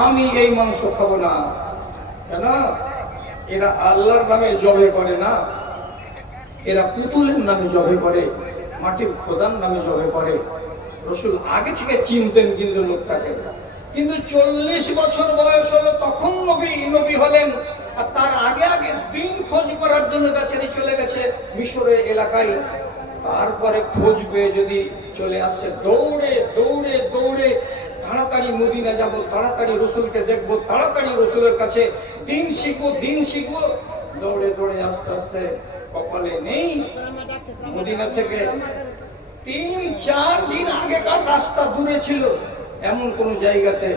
আমি এই মাংস খাবো না। কেন? এরা আল্লাহর নামে জবে করে না, এরা পুতুলের নামে জবে করে, মাটির খোদার নামে জবে করে। রসুল আগে থেকে চিনতেন কিন্তু লোকটাকে, কিন্তু 40 বছর বয়স হলো তখন নবী হলেন। আর তার আগে আগে দিন খোঁজ করার জন্য বেচারি চলে গেছে মিশরের এলাকায়। তারপরে খোঁজ পেয়ে যদি চলে আসছে দৌড়ে দৌড়ে দৌড়ে, তাড়াতাড়ি মদিনা যাব, তাড়াতাড়ি রসুলকে দেখবো, তাড়াতাড়ি রসুলের কাছে দিন শিখবো। দৌড়ে দৌড়ে আস্তে আস্তে কপালে নেই। মদিনা থেকে 3-4 দিন আগেকার রাস্তা দূরে ছিল, এমন কোন জায়গাতে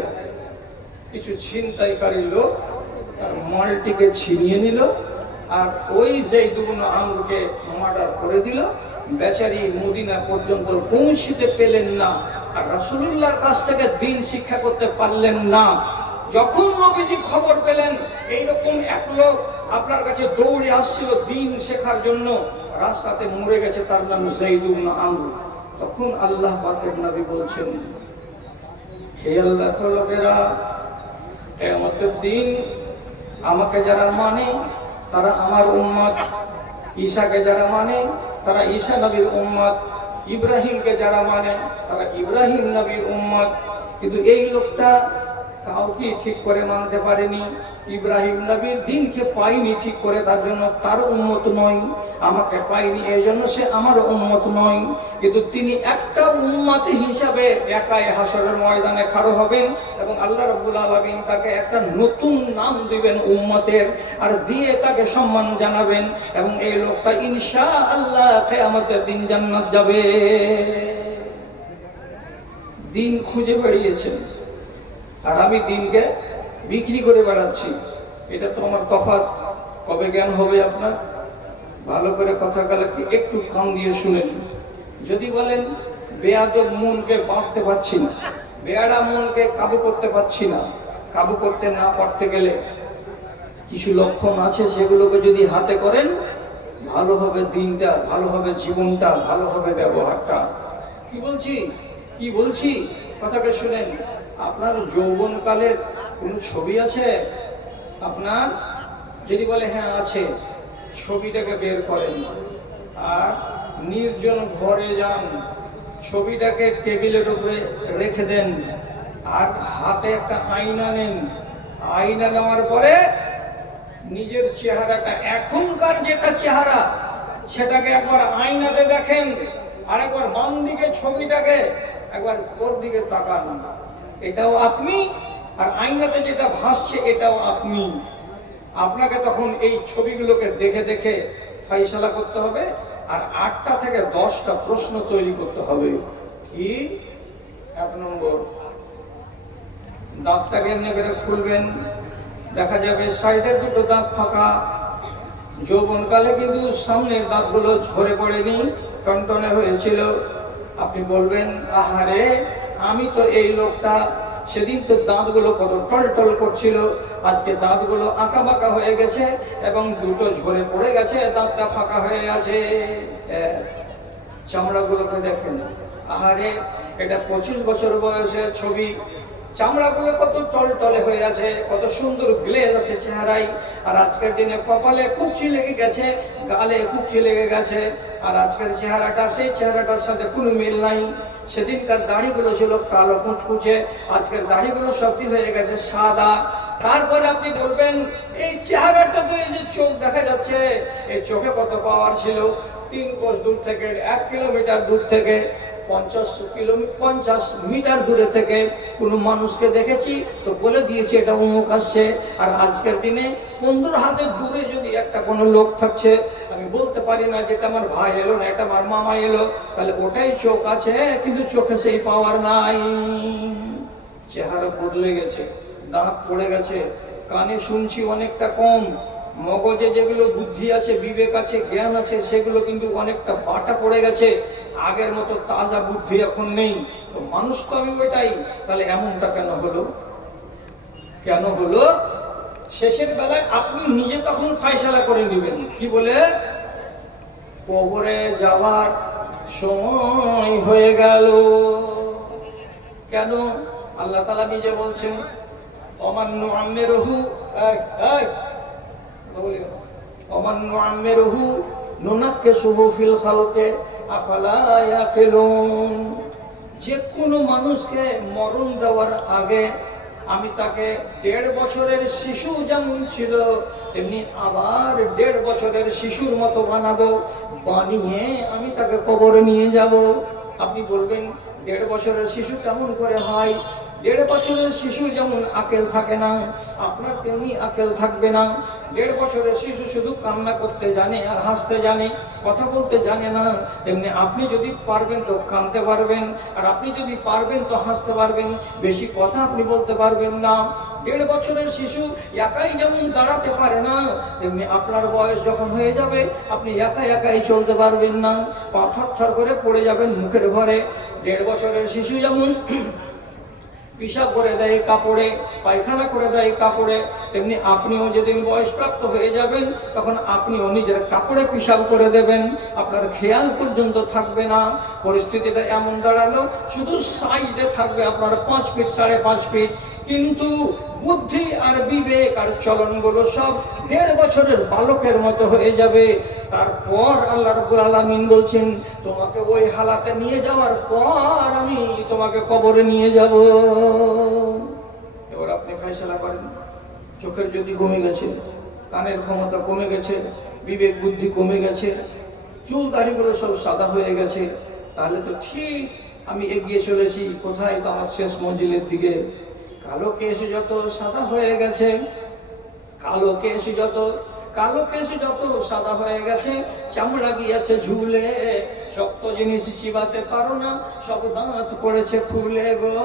কিছু ছিনতাইকারী লোক তার মালটিকে ছিনিয়ে নিল, আর ওই যেইটুকুন আঙ্গুকে মার্ডার করে দিল। বেচারি মদিনা পর্যন্ত পৌঁছিতে পেলেন না, আর রাসূলুল্লাহর কাছ থেকে দিন শিক্ষা করতে পারলেন না। যখন নবীজি খবর পেলেন এইরকম এক লোক আপনার কাছে দৌড়ে আসছিল দিন শেখার জন্য, রাস্তাতে মরে গেছে, তার নাম যায়েদ ইবনে আমর, তখন আল্লাহ পাকের নবী বলছেন, হে আল্লাহর লোকেরা, কিয়ামতের দিন আমাকে যারা মানে তারা আমার উম্মত, ঈসাকে যারা মানে তারা ঈসা নবীর উম্মত, ইব্রাহিমকে যারা মানে তারা ইব্রাহিম নবীর উম্মত। কিন্তু এই লোকটা কাউকে ঠিক করে মানতে পারেনি, ইব্রাহিম নবীর দিনকে পাইনি ঠিক করে, তার জন্য তার উম্মত নয়। আমাকে পাইনি, এই জন্য সে আমার উম্মত নয়। কিন্তু তিনি একটা উম্মত হিসাবে একাই হাসরের ময়দানে খাড়া হবেন, এবং আল্লাহ রাব্বুল আলামিন তাকে একটা নতুন নাম দিবেন উম্মতের, আর দিয়ে তাকে সম্মান জানাবেন, এবং এই লোকটা ইনশাআল্লাহ কিয়ামতের দিন জান্নাত যাবে। দিন খুঁজে বেরিয়েছেন, আর আমি দিনকে বিক্রি করে বেড়াচ্ছি। এটা তো আমার তফাৎ। কবে জ্ঞান হবে আপনার? ভালো করে কথা কালাকে একটু কান দিয়ে শুনেন। যদি বলেন বেয়াদব মনকে বাঁধতে পারছি না, বেয়াড়া মনকে কাবু করতে পারছি না, কাবু করতে না পারতে গেলে কিছু লক্ষণ আছে, সেগুলোকে যদি হাতে করেন ভালো হবে দিনটা, ভালো হবে জীবনটা, ভালো হবে ব্যবহারটা। কি বলছি কথাকে শুনেন। আপনার যৌবনকালের কোন ছবি আছে আপনার? যদি বলে হ্যাঁ আছে, ছবিটাকে বের করেন, আর নির্জন ঘরে যান, ছবিটাকে টেবিলের উপরে রেখে দেন, আর হাতে একটা আয়না নেন। আয়না নেওয়ার পরে নিজের চেহারাটা, এখনকার যেটা চেহারা, সেটাকে একবার আয়নাতে দেখেন, আর একবার বাম দিকে ছবিটাকে একবার ওর দিকে তাকান। এটাও আপনি, আর আয়নাতে যেটা ভাসছে এটাও আপনি। আপনাকে তখন এই ছবিগুলোকে দেখে দেখে ফয়সালা করতে হবে, আর 8টা থেকে 10টা প্রশ্ন তৈরি করতে হবে। কি? 1 নম্বর, দাঁতটাকে এমনি করে খুলবেন, দেখা যাবে সাইডের দুটো দাঁত ফাঁকা। যৌবনকালে কিন্তু সামনের দাঁতগুলো ঝরে পড়েনি, টনটনে হয়েছিল। আপনি বলবেন, আহারে আমি তো এই লোকটা, সেদিন তো দাঁতগুলো কত টলটল করছিল, আজকে দাঁতগুলো আঁকা বাঁকা হয়ে গেছে এবং দুটো ঝরে পড়ে গেছে, দাঁতটা ফাঁকা হয়ে গেছে। চামড়াগুলোকে দেখেন, আহারে এটা 25 বছর বয়সের ছবি, চামড়াগুলো কত টলটলে হয়ে আছে, কত সুন্দর গ্লেজ আছে চেহারায়। আর আজকের দিনে কপালে কুচি লেগে গেছে, গালে কুচি লেগে গেছে, আর আজকের চেহারাটা সেই চেহারাটার সাথে কোনো মিল নাই। সেদিনকার দাড়িগুলো ছিল কালো কুচকুচে, আজকের দাড়িগুলো সবই হয়ে গেছে সাদা। তারপরে আপনি বলবেন, এই চেহারাটা তো, এই যে চোখ দেখা যাচ্ছে, এই চোখে কত পাওয়ার ছিল। 3 কোষ দূর থেকে, 1 কিলোমিটার দূর থেকে, 50 মিটার দূরে থেকে কোনো মানুষকে দেখেছি তো বলে দিয়েছি এটা অমুক আসছে। আর আজকের দিনে 15 হাতের দূরে যদি একটা কোনো লোক থাকছে, আমি বলতে পারি না যেটা আমার ভাই এলো না এটা আমার মামা এলো, তাহলে ওটাই চোখ আছে, কিন্তু চোখে সেই পাওয়ার নাই। চেহারা বদলে গেছে, দাঁত পড়ে গেছে, কানে শুনছি অনেকটা কম, মগজে যেগুলো বুদ্ধি আছে, বিবেক আছে, জ্ঞান আছে, সেগুলো কিন্তু অনেকটা বাটা পড়ে গেছে। আগের মতো তাজা বুদ্ধি এখন নেই। তো মানুষ তো আমি ওইটাই, তাহলে এমনটা কেন হলো? শেষের বেলায় আপনি নিজে তখন ফয়সালা করে নেবেন। কি বলে? কবরে যাওয়ার সময় হয়ে গেল। কেন? আল্লাহ তাআলা নিজে বলছেন, ওমান নুআম্মিরুহু ওমান নুআম্মিরুহু নুনাক্কিসুহু ফিল খালকি আফালা ইয়াকিলুন। যে কোনো মানুষকে মরণ দেওয়ার আগে আমি তাকে 1.5 বছরের শিশু যেমন ছিল তেমনি আবার 1.5 বছরের শিশুর মতো বানাবো, বানিয়ে আমি তাকে কবরে নিয়ে যাব। আপনি বলবেন 1.5 বছরের শিশু কেমন করে হয়? 1.5 বছরের শিশু যেমন আকেল থাকে না, আপনার তেমনি আকেল থাকবে না। 1.5 বছরের শিশু শুধু কান্না করতে জানে আর হাসতে জানে, কথা বলতে জানে না। তেমনি আপনি যদি পারবেন তো কাঁদতে পারবেন, আর আপনি যদি পারবেন তো হাসতে পারবেন। বেশি কথা আপনি বলতে পারবেন না। 1.5 বছরের শিশু একাই যেমন দাঁড়াতে পারে না, তেমনি আপনার বয়স যখন হয়ে যাবে আপনি একাই চলতে পারবেন না, পা থরথর করে পড়ে যাবেন মুখের ঘরে। 1.5 বছরের শিশু যেমন পিশাব করে দেয় কাপড়ে, পায়খানা করে দেয় কাপড়ে, তেমনি আপনিও যেদিন বয়সপ্রাপ্ত হয়ে যাবেন তখন আপনিও নিজের কাপড়ে পিশাব করে দেবেন, আপনার খেয়াল পর্যন্ত থাকবে না। পরিস্থিতিটা এমন দাঁড়ালো শুধু সাইডে থাকবে আপনার 5 ফিট 5.5 ফিট, কিন্তু বুদ্ধি আর বিবেক আর চলনগুলো সব 1.5 বছরের বালকের মতো হয়ে যাবে। তারপর আল্লাহ রাব্বুল আলামিন বলছেন, তোমাকে ওই হালাতে নিয়ে যাওয়ার পর আমি তোমাকে কবরে নিয়ে যাব। এবার আপনি ফয়সালা করেন। চোখের যদি কমে গেছে, কানের ক্ষমতা কমে গেছে, বিবেক বুদ্ধি কমে গেছে, চুল দাড়িগুলো সব সাদা হয়ে গেছে, তাহলে তো ঠিক আমি এগিয়ে চলেছি কোথায়? তো আমার শেষ মঞ্জিলের দিকে। কালো কেশ যত সাদা হয়ে গেছে, কালো কেশ যত সাদা হয়ে গেছে, চামড়া গিয়েছে ঝুলে, শক্ত জিনিস চিবাতে পারো না, সব দাঁত পড়েছে খুলে গো,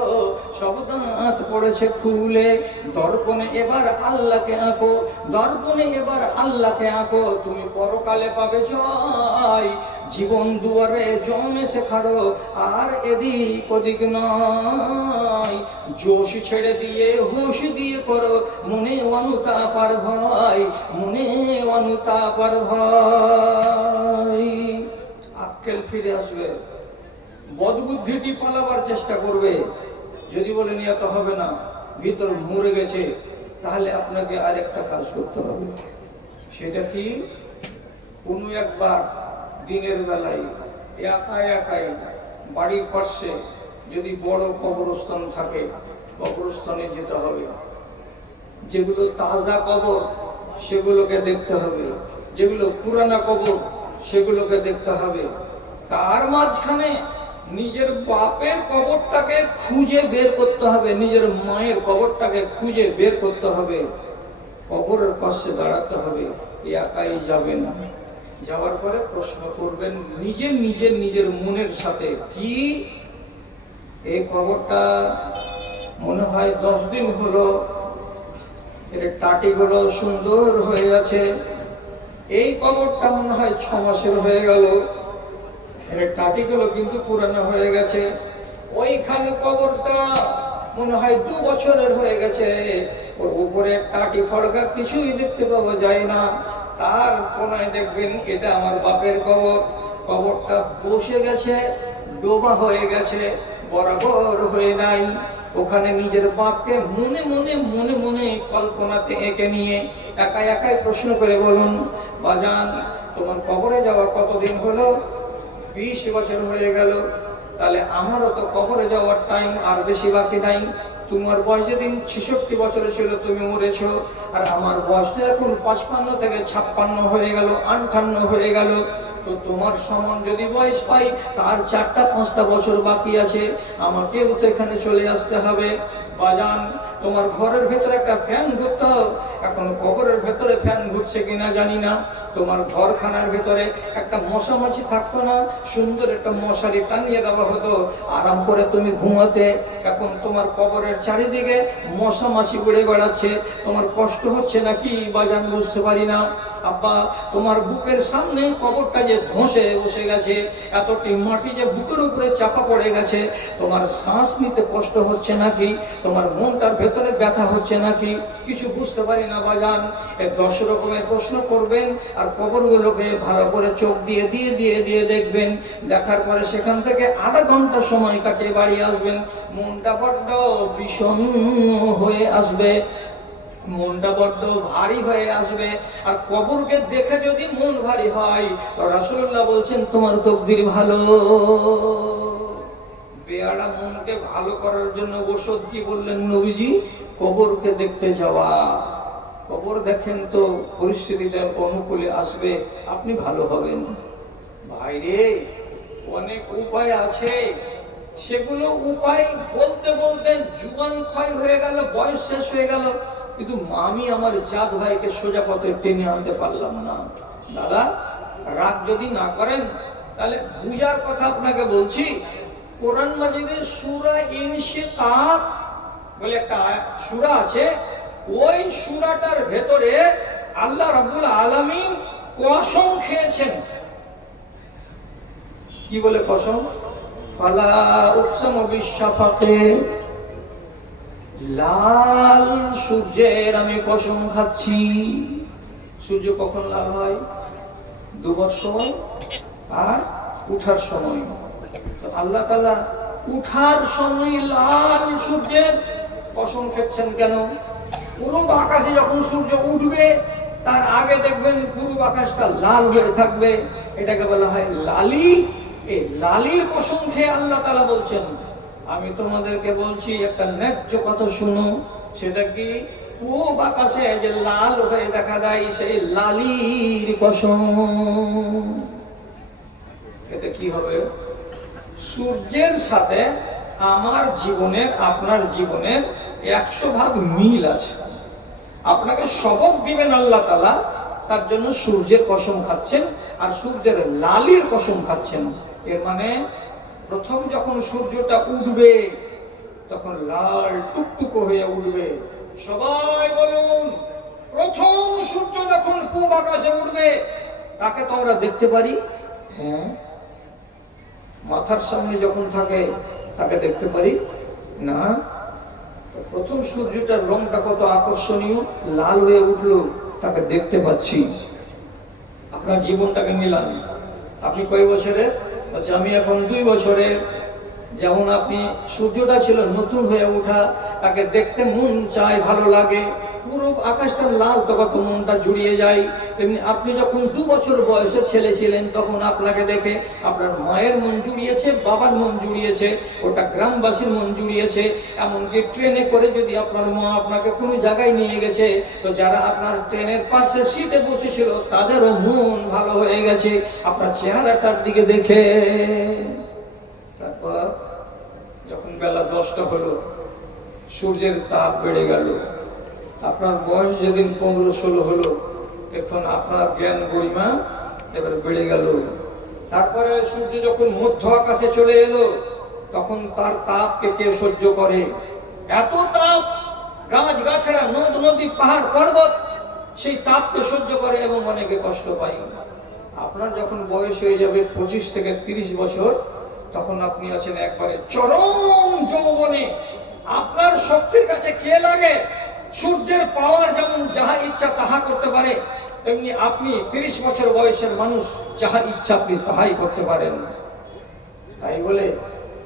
সব দাঁত পড়েছে খুলে। দর্পণে এবার আল্লাহকে আঁকো, দর্পণে এবার আল্লাহকে আঁকো, তুমি পরকালে পাবে জয়। জীবন দুয়ারে জমে সে খাড়ো, আর এদিক ওদিক নয়। জোশ ছেড়ে দিয়ে হুঁশ দিয়ে করো, মনে অনুতাপ আর ভয়, মনে অনুতাপ আর ভয়। আক্কেল ফিরে আসবে, বদবুদ্ধিটি পালাবার চেষ্টা করবে। যদি বলেন এত হবে না, ভিতর মরে গেছে, তাহলে আপনাকে আরেকটা কাজ করতে হবে। সেটা কি? কোনো একবার দিনের বেলায় একাই বাড়ির পাশে যদি বড় কবরস্থান থাকে, কবরস্থানে যেতে হবে। যেগুলো তাজা কবর সেগুলোকে দেখতে হবে, যেগুলো পুরানা কবর সেগুলোকে দেখতে হবে। তার মাঝখানে নিজের বাপের কবরটাকে খুঁজে বের করতে হবে, নিজের মায়ের কবরটাকে খুঁজে বের করতে হবে, কবরের পাশে দাঁড়াতে হবে। একাই যাবেন, যাওয়ার পরে প্রশ্ন করবেন নিজের মনের সাথে, কি এই কবরটা মনে হয় 10 দিন হলো, এর টাটিগুলো সুন্দর হয়ে আছে। এই কবরটা মনে হয় 6 মাসের হয়ে গেল, এর টাটিগুলো কিন্তু পুরানো হয়ে গেছে। ওইখানে কবরটা মনে হয় 2 বছরের হয়ে গেছে, ওর উপরে টাটি ফড়কা কিছুই দেখতে পাওয়া যায় না। তার কোনায় দেখবেন এটা আমার বাপের কবর, কবরটা বসে গেছে, ডোবা হয়ে গেছে, বরাবর হয়ে নাই। ওখানে নিজের বাপকে মনে মনে কল্পনাতে এঁকে নিয়ে একাই প্রশ্ন করে বলুন, বাজান তোমার কবরে যাওয়া কতদিন হলো? 20 বছর হয়ে গেল। তাহলে আমারও তো কবরে যাওয়ার টাইম আর বেশি বাকি নাই। তোমার বয়স যেদিন 66 বছরে ছিল তুমি মরেছো, আর আমার বয়স তো এখন 55 থেকে 56 হয়ে গেল, 58 হয়ে গেল। তো তোমার সমান যদি বয়স পাই তার 4টা-5টা বছর বাকি আছে, আমাকেও তো এখানে চলে আসতে হবে। বাজান তোমার ঘরের ভেতরে একটা ফ্যান ঘুরতো, এখন কবরের ভেতরে ফ্যান ঘুরছে কিনা জানি না। তোমার ঘরখানার ভেতরে একটা মশা মাছি থাকতো না, সুন্দর একটা মশারি টানিয়ে দেওয়া হতো, আরাম করে তুমি ঘুমাতে। এখন তোমার কবরের চারিদিকে মশা মাছি উড়ে বেড়াচ্ছে, তোমার কষ্ট হচ্ছে নাকি বাজান বুঝতে পারি না। আব্বা তোমার বুকের সামনে কবরটা যে ধসে বসে গেছে, এতটি মাটি যে বুকের উপরে চাপা পড়ে গেছে, তোমার শ্বাস নিতে কষ্ট হচ্ছে নাকি? তোমার মনটার ভেতরে ভেতরে ব্যথা হচ্ছে নাকি, কিছু বুঝতে পারি না বাজান। 10 রকমের প্রশ্ন করবেন আর কবরগুলোকে ভালো করে চোখ দিয়ে দিয়ে দিয়ে দিয়ে দেখবেন। দেখার পরে সেখান থেকে আধা ঘন্টা সময় কাটিয়ে বাড়ি আসবেন। মনটা বড্ড বিষণ্ণ হয়ে আসবে, মনটা বড্ড ভারী হয়ে আসবে। আর কবরকে দেখে যদি মন ভারী হয়, রাসূলুল্লাহ বলছেন তোমার তকদির ভালো। বেয়ারা মনকে ভালো করার জন্য ওষুধ কি বললেন নবীজি? কবরকে দেখতে যাওয়া। কবর দেখেন তো পরিস্থিতিটা অনুকূলে আসবে, আপনি ভালো হবেন। ভাইরে, অনেক উপায় আছে, সেগুলো উপায় বলতে বলতে জুবান ক্ষয় হয়ে গেল, বয়স শেষ হয়ে গেল, কিন্তু আমি আমার জাত ভাইকে সোজা পথে টেনে আনতে পারলাম না। দাদা, রাগ যদি না করেন তাহলে বুঝার কথা আপনাকে বলছি। কোরআন মাজিদের সূরা ইনশিকাক বলে একটা সূরা আছে, ওই সূরাটার ভেতরে আল্লাহ রাব্বুল আলামিন কসম খেয়েছেন। কি বলে কসম? ফালা উকসামু বিশফাকে, লাল সূর্যের আমি কসম খাচ্ছি। সূর্য কখন লাল হয়? ডুবার সময় আর উঠার সময়। আল্লাহ তাআলা উঠার সময় লাল সূর্যের কসম খাচ্ছেন কেন? পূর্ব আকাশে যখন সূর্য উঠবে তার আগে দেখবেন পূর্ব আকাশটা লাল হয়ে থাকবে, এটাকে বলা হয় লালি। এই লালির কসম খেয়ে আল্লাহ তাআলা বলছেন, আমি তোমাদেরকে বলছি একটা ন্যায্য কথা শুনো। সেটা কি? পূর্ব আকাশে যে লাল হয়ে দেখা যায় সেই লালির কসম। এতে কি হবে? সূর্যের সাথে আমার জীবনের আপনার জীবনের 100 ভাগ মিল আছে। আপনাকে সবক দিবেন আল্লাহ তাআলা, তার জন্য সূর্যের কসম খাচ্ছেন আর সূর্যের লালির কসম খাচ্ছেন। এর মানে প্রথম যখন সূর্যটা উঠবে তখন লাল টুকটুকো হয়ে উঠবে। সবাই বলুন, প্রথম সূর্য যখন পূর্ব আকাশে উঠবে তাকে তো আমরা দেখতে পারি। হ্যাঁ, মাথার সামনে যখন থাকে তাকে দেখতে পারি না। প্রথম সূর্যটার রংটা কত আকর্ষণীয়, লাল হয়ে উঠলো, তাকে দেখতে পাচ্ছি। আপনার জীবনটাকে মিলান। আপনি কয় বছরের? আচ্ছা, আমি এখন 2 বছরের। যেমন আপনি সূর্যটা ছিল নতুন হয়ে ওঠা, তাকে দেখতে মন চায়, ভালো লাগে, পুরো আকাশটা লাল, তখন মনটা জুড়িয়ে যায়। তেমনি আপনি যখন 2 বছর বয়সের ছেলে ছিলেন তখন আপনাকে দেখে আপনার মায়ের মন জুড়িয়েছে, বাবার মন জুড়িয়েছে, ওটা গ্রামবাসীর মন জুড়িয়েছে। এমনকি ট্রেনে করে যদি আপনার মা আপনাকে কোনো জায়গায় নিয়ে গেছে, তো যারা আপনার ট্রেনের পাশে সিটে বসেছিল তাদেরও মন ভালো হয়ে গেছে আপনার চেহারাটার দিকে দেখে। তারপর যখন বেলা 10টা হলো, সূর্যের তাপ বেড়ে গেল, আপনার বয়স যেদিন 15-16 হলো, এখন আপনার জ্ঞান গরিমা এবার বেড়ে গেল। তারপরে সূর্য যখন মধ্য আকাশে চলে এলো, তখন তার তাপকে কে সহ্য করে? এত তাপ, গাছ গাছড়া, নদ নদী, পাহাড় পর্বত সেই তাপকে সহ্য করে এবং অনেকে কষ্ট পায়। আপনার যখন বয়স হয়ে যাবে 25 থেকে 30 বছর, তখন আপনি আছেন একবারে চরম যৌবনে। আপনার শক্তির কাছে কে লাগে? সূর্যের পাওয়ার যেমন যাহা ইচ্ছা তাহা করতে পারে, তেমনি আপনি 30 বছর বয়সের মানুষ, যাহা ইচ্ছা আপনি তাহাই করতে পারেন। তাই বলে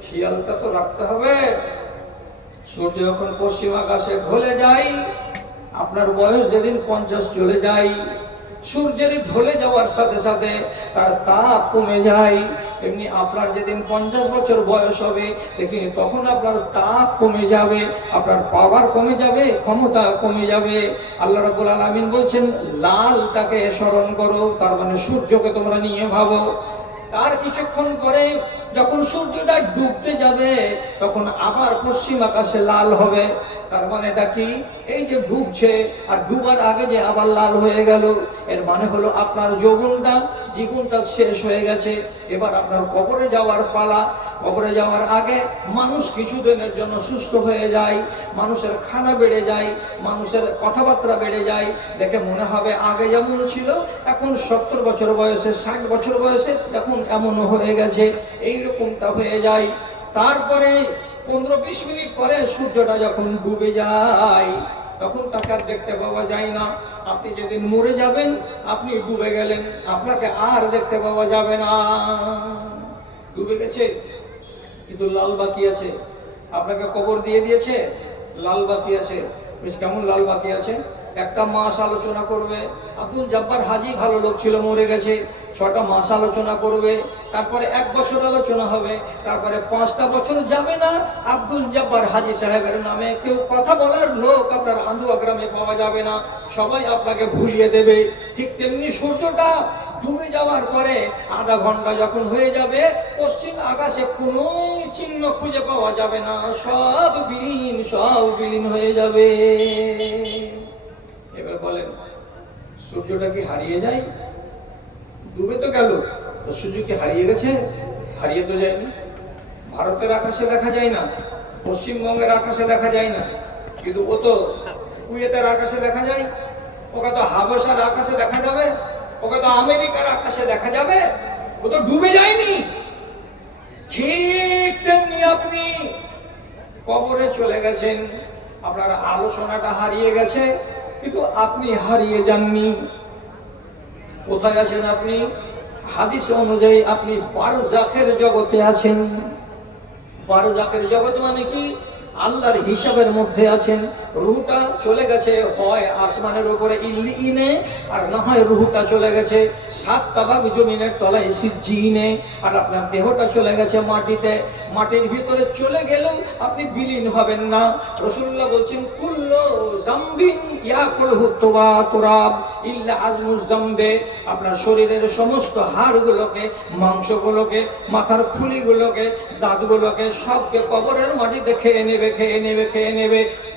খেয়ালটা তো রাখতে হবে। সূর্য যখন পশ্চিম আকাশে ঢলে যায়, আপনার বয়স যেদিন 50 চলে যায়, সূর্যের ঢলে যাওয়ার সাথে সাথে তার তাপ কমে যায়। তেমনি আপনার যেদিন 50 বছর বয়স হবে, দেখি তখন আপনার তাপ কমে যাবে, আপনার পাওয়ার কমে যাবে, ক্ষমতা কমে যাবে। আল্লাহ রাব্বুল আলামিন বলছেন, লালটাকে স্মরণ করো, তার মানে সূর্যকে তোমরা নিয়ে ভাবো। তার কিছুক্ষণ পরে যখন সূর্যটা ডুবতে যাবে, তখন আবার পশ্চিম আকাশে লাল হবে। তার মানে এটা কি? এই যে ডুবছে আর ডুবার আগে যে আবার লাল হয়ে গেল, এর মানে হলো আপনার জীবনটা শেষ হয়ে গেছে। এবার আপনার কবরে যাওয়ার পালা। কবরে যাওয়ার আগে মানুষ কিছুদিনের জন্য সুস্থ হয়ে যায়, মানুষের খানা বেড়ে যায়, মানুষের কথাবার্তা বেড়ে যায়, দেখে মনে হবে আগে যেমন ছিল এখন 70 বছর বয়সে, 60 বছর বয়সে এখন এমন হয়ে গেছে, এইরকমটা হয়ে যায়। তারপরে 15-20 মিনিট পরে সূর্যটা যখন ডুবে যায় তখন তাকে আর দেখতে পাওয়া যায় না। আপনি যেদিন মরে যাবেন আপনি ডুবে গেলেন, আপনাকে আর দেখতে পাওয়া যাবে না। ডুবে গেছে কিন্তু লাল বাতি আছে, আপনাকে কবর দিয়ে দিয়েছে, লাল বাতি আছে। বেশ কেমন লাল বাতি আছে? একটা মাস আলোচনা করবে, আব্দুল জব্বার হাজী ভালো লোক ছিল, মরে গেছে, 6টা মাস আলোচনা করবে, তারপরে 1 বছর আলোচনা হবে, তারপরে 5টা বছর যাবে না আব্দুল জব্বার হাজী সাহেবের নামে কেউ কথা বলার লোক আপনার আন্দুয়া গ্রামে পাওয়া যাবে না, সবাই আপনাকে ভুলিয়ে দেবে। ঠিক তেমনি সূর্যটা ডুবে যাওয়ার পরে আধা ঘন্টা যখন হয়ে যাবে পশ্চিম আকাশে কোনো চিহ্ন খুঁজে পাওয়া যাবে না, সব বিলীন হয়ে যাবে। এবার বলেন সূর্যটা কি হারিয়ে যায়? ডুবে তো গেল, তো সূর্য কি হারিয়ে গেছে? হারিয়ে তো যায়নি। ভারতের আকাশে দেখা যায় না, পশ্চিমবঙ্গের আকাশে দেখা যায় না, কিন্তু ও তো কুয়েতের আকাশে দেখা যায়, ওকে তো হাবশার আকাশে দেখা যাবে, ওকে তো আমেরিকার আকাশে দেখা যাবে, ও তো ডুবে যায়নি। ঠিক তেমনি আপনি কবরে চলে গেছেন, আপনার আলোচনাটা হারিয়ে গেছে কিন্তু আপনি হারিয়ে যাননি। কোথায় আছেন আপনি? হাদিস অনুযায়ী আপনি বারজাখের জগতে আছেন। বারজাখের জগৎ মানে কি? আল্লাহর হিসাবের মধ্যে আছেন। রুহটা চলে গেছে হয় আসমানের উপরে ইল্লিনে, আর না হয় রুহটা চলে গেছে 7 তাবাক জমিনের তলায় সিজ্জিনে, আর আপনার দেহটা চলে গেছে মাটিতে। মাটির ভিতরে চলে গেলেও আপনি বিলীন হবেন না। রাসূলুল্লাহ বলছেন কুল্লু যামবিন ইয়াকুলহু তুরাব ইল্লা আজমুজ যামবে। আপনার শরীরের সমস্ত হাড়গুলোকে, মাংসগুলোকে, মাথার খুলিগুলোকে, দাঁতগুলোকে সবকে কবরের মাটিতে খেয়ে নেবে।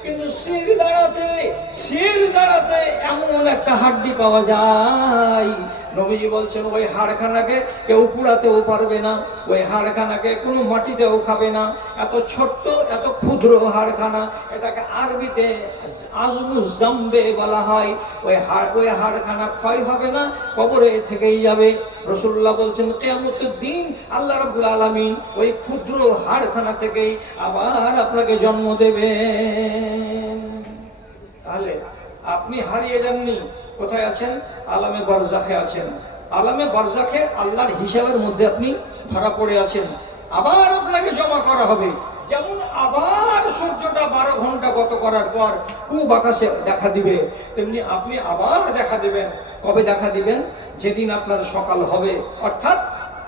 কিন্তু শির দাঁড়াতে এমন একটা হাড্ডি পাওয়া যায়, নবীজি বলছেন ওই হাড়খানাকে কেউ পুড়াতেও পারবে না, ওই হাড়খানাকে কোনো মাটিতেও খাবে না। এত ছোট্ট, এত ক্ষুদ্র হাড়খানা, এটাকে আরবিতে আজমুজ জামবে বলা হয়। ওই হাড়খানা ক্ষয় হবে না, কবরে থেকেই যাবে। রাসূলুল্লাহ বলছেন কিয়ামতের দিন আল্লাহ রাব্বুল আলামিন ওই ক্ষুদ্র হাড়খানা থেকেই আবার আপনাকে জন্ম দেবেন। তাহলে আপনি হারিয়ে যাননি। কোথায় আছেন? আলামে বারজাখে আছেন। আলামে বারজাখে আল্লাহর হিসাবের মধ্যে আপনি ধরা পড়ে আছেন। আবার আপনাকে জমা করা হবে। যেমন আবার সূর্যটা 12 ঘন্টা গত করার পর পূব আকাশে দেখা দিবে, তেমনি আপনি আবার দেখা দিবেন। কবে দেখা দিবেন? যেদিন আপনার সকাল হবে, অর্থাৎ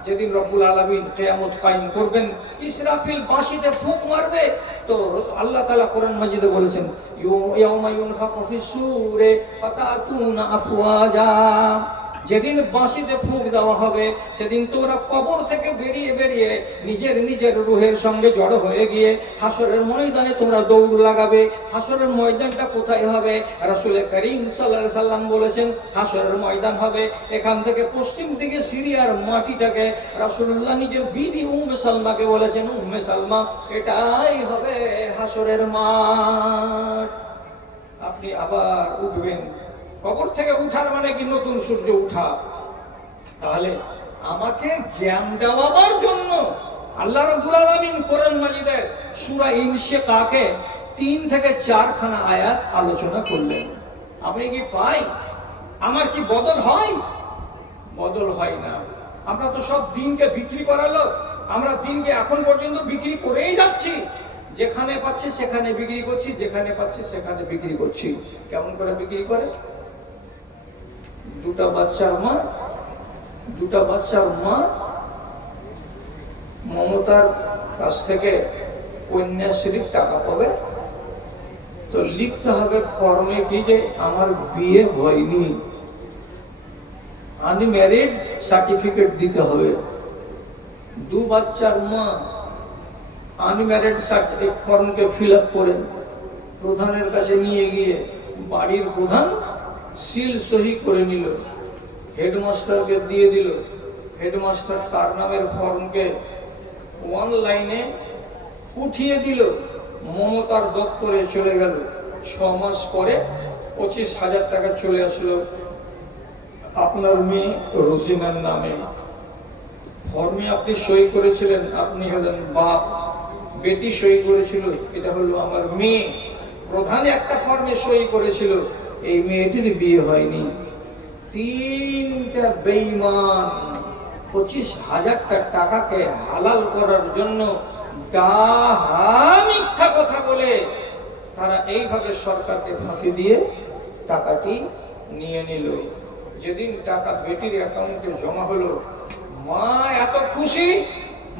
যেদিন রব্বুল আলামিন কিয়ামত কায়েম করবেন। ইসরাফিল বাঁশিতে ফুঁক মারবে, তো আল্লাহ তাআলা কোরআন মাজিদে বলেছেন ইয়াউমা ইউনফাখু ফিস-সূরে ফাতাতুনা আফওয়াজা। যেদিন বাঁশিতে ফুঁক দেওয়া হবে সেদিন তোমরা কবর থেকে বেরিয়ে নিজের রূহের সঙ্গে জড়ো হয়ে গিয়ে হাসরের ময়দানে তোমরা দৌড় লাগাবে। হাসরের ময়দানটা কোথায় হবে? রাসূল করিম সাল্লাল্লাহু আলাইহি সাল্লাম বলেছেন হাসরের ময়দান হবে এখান থেকে পশ্চিম দিকে সিরিয়ার মাটিটাকে, রাসূলুল্লাহ নিজের বিবি উম্মে সালমাকে বলেছেন, উম্মে সালমা এটাই হবে হাসরের মাঠ। আপনি আবার উঠবেন। কবর থেকে উঠার মানে কি? নতুন সূর্য উঠা। তাহলে আমাকে জ্ঞান দেওয়ার জন্য আল্লাহ রাব্বুল আলামিন কোরআন মাজিদের সূরা ইনশিকাকে 3 থেকে 4 খানা আয়াত আলোচনা করলেন। আপনি কি পাই? আমার কি বদল হয়? বদল হয় না। আমরা তো সব দিনকে বিক্রি করালো, আমরা দিনকে এখন পর্যন্ত বিক্রি করেই যাচ্ছি। যেখানে পাচ্ছি সেখানে বিক্রি করছি, যেখানে পাচ্ছি সেখানে বিক্রি করছি। কেমন করে বিক্রি করে? দুটা বাচ্চার মা মমতার কাছ থেকে কন্যাশ্রীর টাকা পাবে, তো লিখতে হবে ফর্মে কি যে আমার বিয়ে হয়নি, আনম্যারিড সার্টিফিকেট দিতে হবে। 2 বাচ্চার মা আনম্যারিড সার্টিফিকেট ফর্মকে ফিল আপ করে প্রধানের কাছে নিয়ে গিয়ে বাড়ির প্রধান সিল সহি করে নিল, হেডমাস্টারকে দিয়ে দিল। হেডমাস্টার তার নামের ফর্মকে অনলাইনে উঠিয়ে দিল, মমতার দপ্তরে চলে গেল। 6 মাস পরে 25,000 টাকা চলে আসলো আপনার মেয়ে রোজিনার নামে। ফর্মে আপনি সই করেছিলেন, আপনি হলেন বাপ, বেটি সই করেছিল, এটা হলো আমার মেয়ে। প্রধান একটা ফর্মে সই করেছিল, এই মেয়েটির বিয়ে হয়নি। 3টা বেঈমান 25,000 টাকাকে হালাল করার জন্য মিথ্যা কথা বলে তারা এইভাবে সরকারকে ফাঁকি দিয়ে টাকাটি নিয়ে নিল। যেদিন টাকা বেটির অ্যাকাউন্টে জমা হলো, মা এত খুশি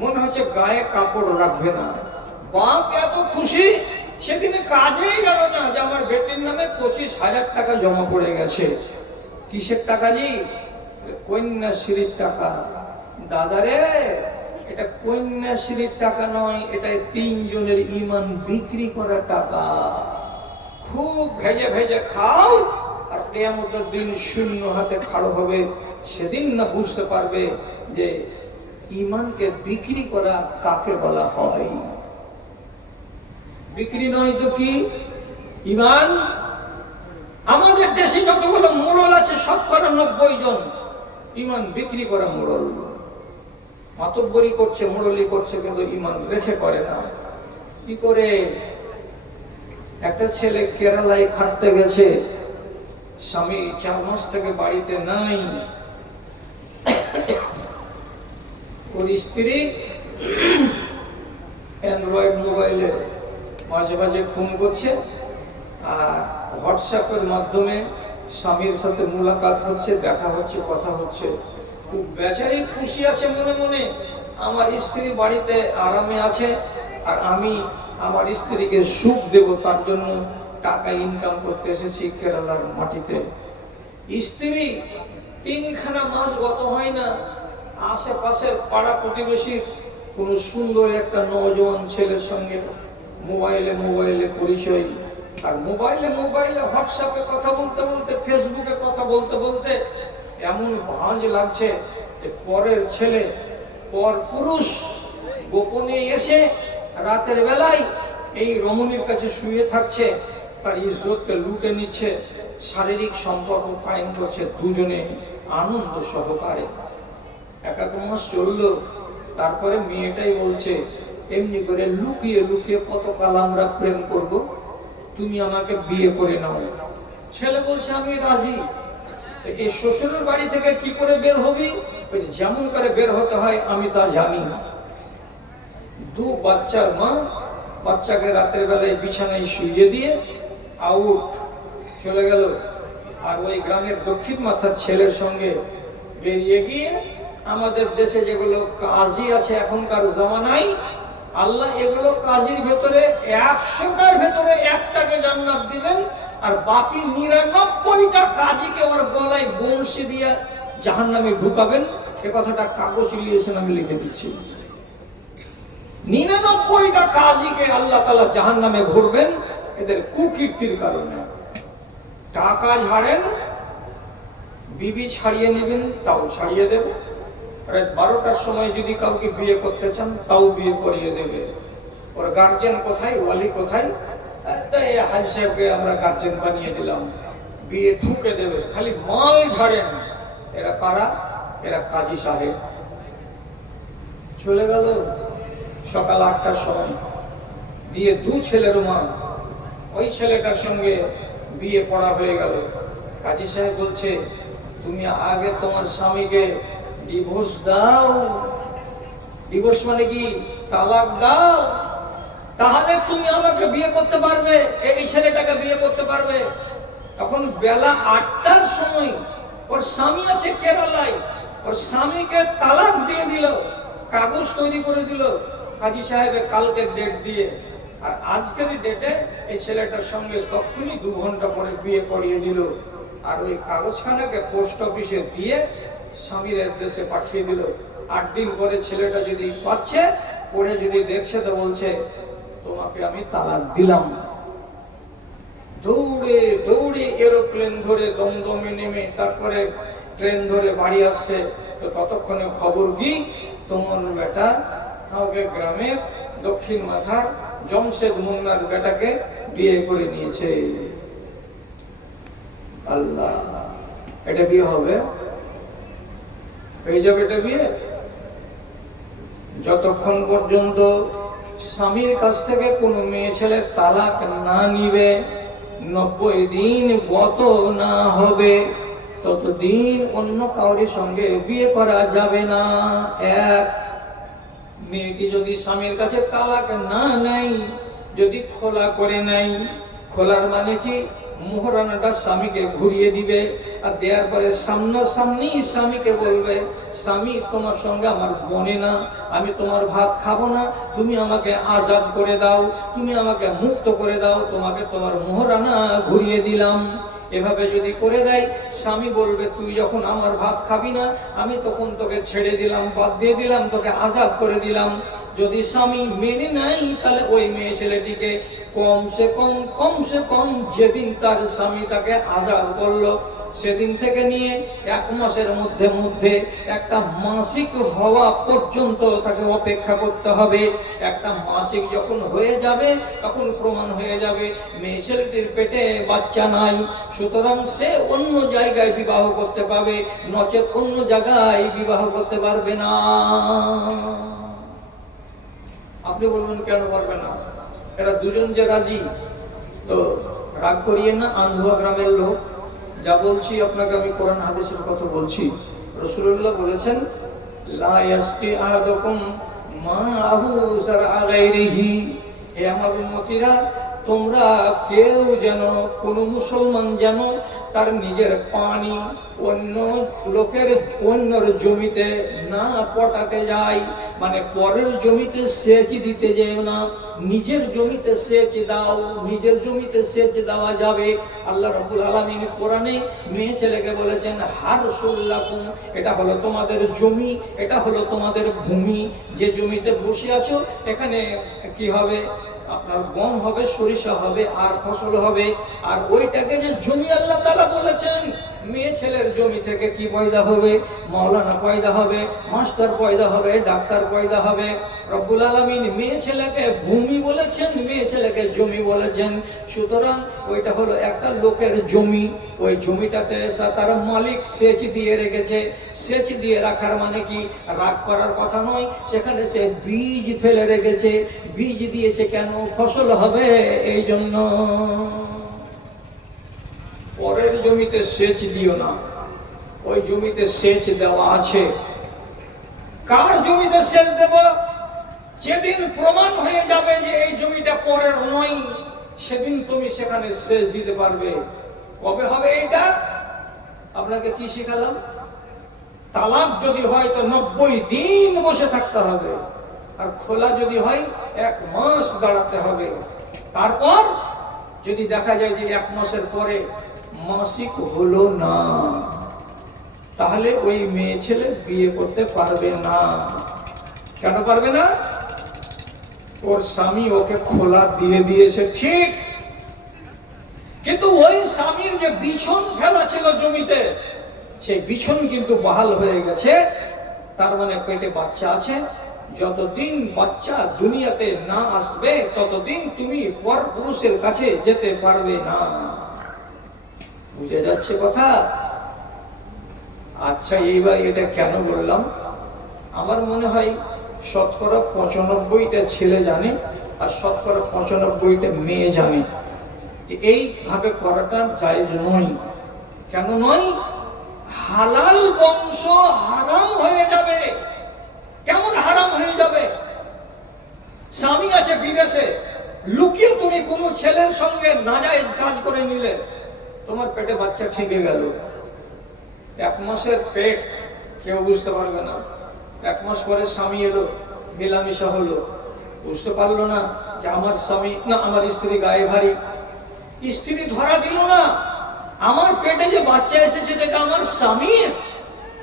মনে হচ্ছে গায়ে কাপড় রাখবে না। বাপ এত খুশি, সেদিনে কাজেই গেল না যে আমার বেটির নামে 25,000 টাকা জমা পড়ে গেছে। কিসের টাকা জি? কন্যাশ্রীর টাকা। দাদারে, এটা কন্যাশ্রীর টাকা নয়, এটা 3 জনের ঈমান বিক্রি করা টাকা। খুব ভেজে ভেজে খাও, আর কিয়ামতের দিন শূন্য হাতে খাড়ো হবে। সেদিন না বুঝতে পারবে যে ঈমানকে বিক্রি করা কাকে বলা হয়। বিক্রি নয় তো কি? ঈমান। আমাদের দেশে যতগুলো মোড়ল আছে 90 জন ঈমান বিক্রি করা মোড়ল। মাতব্বরি করছে, মোড়লি করছে, কিন্তু ঈমান রেখে করে না। কি করে? একটা ছেলে কেরালায় খাটতে গেছে, স্বামী 4 মাস থেকে বাড়িতে নাই। ওর স্ত্রী অ্যান্ড্রয়েড মোবাইলে মাঝে মাঝে ফোন করছে, আর হোয়াটসঅ্যাপের মাধ্যমে স্বামীর সাথে মুলাকাত হচ্ছে, দেখা হচ্ছে, কথা হচ্ছে। খুব বেচারি খুশি আছে মনে মনে, আমার স্ত্রী বাড়িতে আরামে আছে, আর আমি আমার স্ত্রীকে সুখ দেব, তার জন্য টাকা ইনকাম করতে এসেছি কেরালার মাটিতে। স্ত্রী 3খানা মাস গত হয় না, আশেপাশের পাড়া প্রতিবেশীর কোন সুন্দর একটা নওজোয়ান ছেলের সঙ্গে মোবাইলে পরিচয়। আর মোবাইলে হোয়াটসঅ্যাপে কথা বলতে বলতে, ফেসবুকে কথা বলতে বলতে এমন ভাঁজ লাগছে যে পরের ছেলে, পর পুরুষ গোপনে এসে রাতের বেলায় এই রমণীর কাছে শুয়ে থাকছে, তার ইজ্জতকে লুটে নিচ্ছে, শারীরিক সম্পর্ক কায়েম করছে দুজনে আনন্দ সহকারে। 1 মাস চললো, তারপরে মেয়েটাই বলছে, এমনি করে লুকিয়ে লুকিয়ে কতকাল আমরা প্রেম করব, তুমি আমাকে বিয়ে করে নাও। ছেলে বলছে আমি রাজি। এই শ্বশুরের বাড়ি থেকে কি করে বের হবি? যেমন করে বের হতে হয় আমি তা জানি। 2 বাচ্চার মা বাচ্চাকে রাতের বেলায় বিছানায় শুইয়ে দিয়ে আউট চলে গেল, আর ওই গ্রামের দক্ষিণ মাথার ছেলের সঙ্গে বেরিয়ে গিয়ে আমাদের দেশে যেগুলো কাজী আছে এখনকার জামানায়, আল্লাহ এগুলো কাজীর ভেতরে 100টার ভেতরে 1টাকে জান্নাত দিবেন, আর বাকি 99টা কাজীকে ওর গলায় বংশী দিয়ে জাহান্নামে ঢুকাবেন। এ কথাটা কাগজ লিখেছেন, আমি লিখে দিচ্ছি। 99টা কাজীকে আল্লাহ তাআলা জাহান্নামে ভরবেন এদের কুকীর্তির কারণে। টাকা ঝাড়েন, বিবি ছাড়িয়ে নেবেন, তাও ছাড়িয়ে দেবে। রাত 12টার সময় যদি কাউকে বিয়ে করতে চান, তাও বিয়ে করিয়ে দেবে। ওর গার্জেন কোথায়, ওয়ালি কোথায়? তাই হাজি সাহেবকে আমরা গার্জেন বানিয়ে দিলাম, বিয়ে ঠুকে দেবে। খালি মাল ঝাড়েন। এরা কারা? এরা কাজী সাহেব। চলে গেল সকাল 8টার সময়, দিয়ে 2 ছেলের মা, ওই ছেলেটার সঙ্গে বিয়ে পড়া হয়ে গেল। কাজী সাহেব বলছে, তুমি আগে তোমার স্বামীকে ডিভোর্স দাও। ডিভোর্স মানে কি? তালাক দাও, তাহলে তুমি আমাকে বিয়ে করতে পারবে, এই ছেলেটাকে বিয়ে করতে পারবে। তখন বেলা 8টার সময় ওর স্বামী আছে কেরালায়, ওর স্বামীকে তালাক দিয়ে দিল, কাগজ তৈরি করে দিল কাজী সাহেবের কালকে ডেট দিয়ে। আর আজকের ডেটে এই ছেলেটার সঙ্গে তখনই 2 ঘন্টা পরে বিয়ে করিয়ে দিল। আর ওই কাগজখানাকে পোস্ট অফিসে দিয়ে স্বামীর অ্যাড্রেসে পাঠিয়ে দিল। 8 দিন পরে ছেলেটা যদি পাচ্ছে, পড়ে যদি দেখছে, তো বলছে, তোমাকে আমি তালাক দিলাম। দৌড়ে দৌড়ে এরোপ্লেন ধরে দমদমে নেমে তারপরে ট্রেন ধরে বাড়ি আসছে। তো ততক্ষণে খবর কি, তোমার বেটা কাউকে গ্রামের দক্ষিণ মাথার জমশেদ মুন্নার বেটাকে বিয়ে করে নিয়েছে। আল্লাহ, এটা বিয়ে হবে? হয়ে যাবে এটা বিয়ে? যতক্ষণ পর্যন্ত স্বামীর কাছ থেকে কোনো মেয়ে ছেলে তালাক না নিবে, 90 দিন গত না হবে, ততদিন অন্য কাউরির সঙ্গে বিয়ে করা যাবে না। এক, মেয়েটি যদি স্বামীর কাছে তালাক না নেয়, যদি খোলা করে নেয়, খোলার মানে কি, মোহরানাটা স্বামীকে ঘুরিয়ে দিবে, আর দেওয়ার পরে সামনাসামনি স্বামীকে বলবে, স্বামী তোমার সঙ্গে আমার বনে না, আমি তোমার ভাত খাবো না, তুমি আমাকে আজাদ করে দাও, তুমি আমাকে মুক্ত করে দাও, তোমাকে তোমার মোহরানা ঘুরিয়ে দিলাম। এভাবে যদি করে দেয়, স্বামী বলবে তুই যখন আমার ভাত খাবি না, আমি তখন তোকে ছেড়ে দিলাম, বাদ দিয়ে দিলাম, তোকে আজাদ করে দিলাম। যদি স্বামী মেনে নাই, তাহলে ওই মেয়ে ছেলেটিকে কমসে কম যেদিন তার স্বামী তাকে আজাদ করলো, সেদিন থেকে নিয়ে 1 মাসের মধ্যে একটা মাসিক হওয়া পর্যন্ত তাকে অপেক্ষা করতে হবে। একটা মাসিক যখন হয়ে যাবে, তখন প্রমাণ হয়ে যাবে মেয়ে ছেলেটির পেটে বাচ্চা নাই, সুতরাং সে অন্য জায়গায় বিবাহ করতে পারবে, নচেত অন্য জায়গায় বিবাহ করতে পারবে না। আপনি বলবেন কেন পারবে না? এরা দুজন যে রাজি, তো রাগ করিয়ে না, আন্ধুয়া গ্রামের লোক। যা বলছি আপনাকে আমি কোরআন হাদিসের কথা বলছি। রাসূলুল্লাহ বলেছেন, লা ইয়াসকি আহাদুকুম মাআহু সারআ গায়রিহি, হে আমার উম্মতিরা, তোমরা কেউ যেন, কোন মুসলমান যেন তার নিজের পানি অন্য লোকের অন্যর জমিতে না পটাতে যায়, মানে পরের জমিতে সেচ দিতে যেও না, নিজের জমিতে সেচ দাও, নিজের জমিতে সেচ দেওয়া যাবে। আল্লাহ রাব্বুল আলামিন কোরআনে মেয়ে ছেলেকে বলেছেন হারসুল লাকুম, এটা হলো তোমাদের জমি, এটা হলো তোমাদের ভূমি, যে জমিতে বসে আছো এখানে কি হবে, আপনার গম হবে, সরিষা হবে, আর ফসল হবে। আর ওইটাকে যে জমি, আল্লাহ তাআলা বলেছেন মেয়ে ছেলের জমি থেকে কি পয়দা হবে, মাওলানা পয়দা হবে, মাস্টার পয়দা হবে, ডাক্তার পয়দা হবে। রব্বুল আলামিন মেয়ে ছেলেকে ভূমি বলেছেন, মেয়ে ছেলেকে জমি বলেছেন। সুতরাং ওইটা হলো একটা লোকের জমি, ওই জমিটাতে তার মালিক সেচ দিয়ে রেখেছে। সেচ দিয়ে রাখার মানে কি, রাগ করার কথা নয়, সেখানে সে বীজ ফেলে রেখেছে। বীজ দিয়েছে কেন, ফসল হবে এই জন্য। পরের জমিতে সেচ দিও না, ওই জমিতে সেচ দেওয়া আছে। কার জমিতে সেচ দেব, যেদিন প্রমাণ হয়ে যাবে যে এই জমিটা পরের নয়, সেদিন তুমি সেখানে সেচ দিতে পারবে। কবে হবে এটা? আপনাকে কি শিখালাম? তালাক যদি হয় তো 90 দিন বসে থাকতে হবে, আর খোলা যদি হয় 1 মাস দাঁড়াতে হবে। তারপর যদি দেখা যায় যে 1 মাসের পরে মাসিক হলো না, তাহলে ওই মেয়ে ছেলে বিয়ে করতে পারবে না। কেন পারবে না? ওর স্বামী ওকে খোলা দিয়ে দিয়েছে ঠিক, কিন্তু ওই স্বামীর যে বিছন ফেলা ছিল জমিতে, সেই বিছন কিন্তু বহাল হয়ে গেছে। তার মানে পেটে বাচ্চা আছে। যতদিন বাচ্চা দুনিয়াতে না আসবে, ততদিন তুমি পরপুরুষের কাছে যেতে পারবে না। বুঝে যাচ্ছে কথা? আচ্ছা, এইবার এটা কেন বললাম? আমার মনে হয় 95টা ছেলে জানে, আর 95টা মেয়ে জানে যে এইভাবে করাটা জায়েজ নয়। কেন নয়? হালাল বংশ হারাম হয়ে যাবে। কেমন হারাম হয়ে যাবে? স্বামী আছে বিদেশে, লুকিয়ে তুমি কোনো ছেলের সঙ্গে নাজায়েজ কাজ করে নিলে, তোমার পেটে বাচ্চা ঠিকে গেল। 1 মাসের পেট কেউ বুঝতে পারবে না। 1 মাস পরে স্বামী এলো, মেলামেশা হলো, বুঝতে পারলো না যে আমার স্বামী না, আমার স্ত্রী গায়ে ভারী। স্ত্রী ধরা দিল না, আমার পেটে যে বাচ্চা এসেছে এটা আমার স্বামীর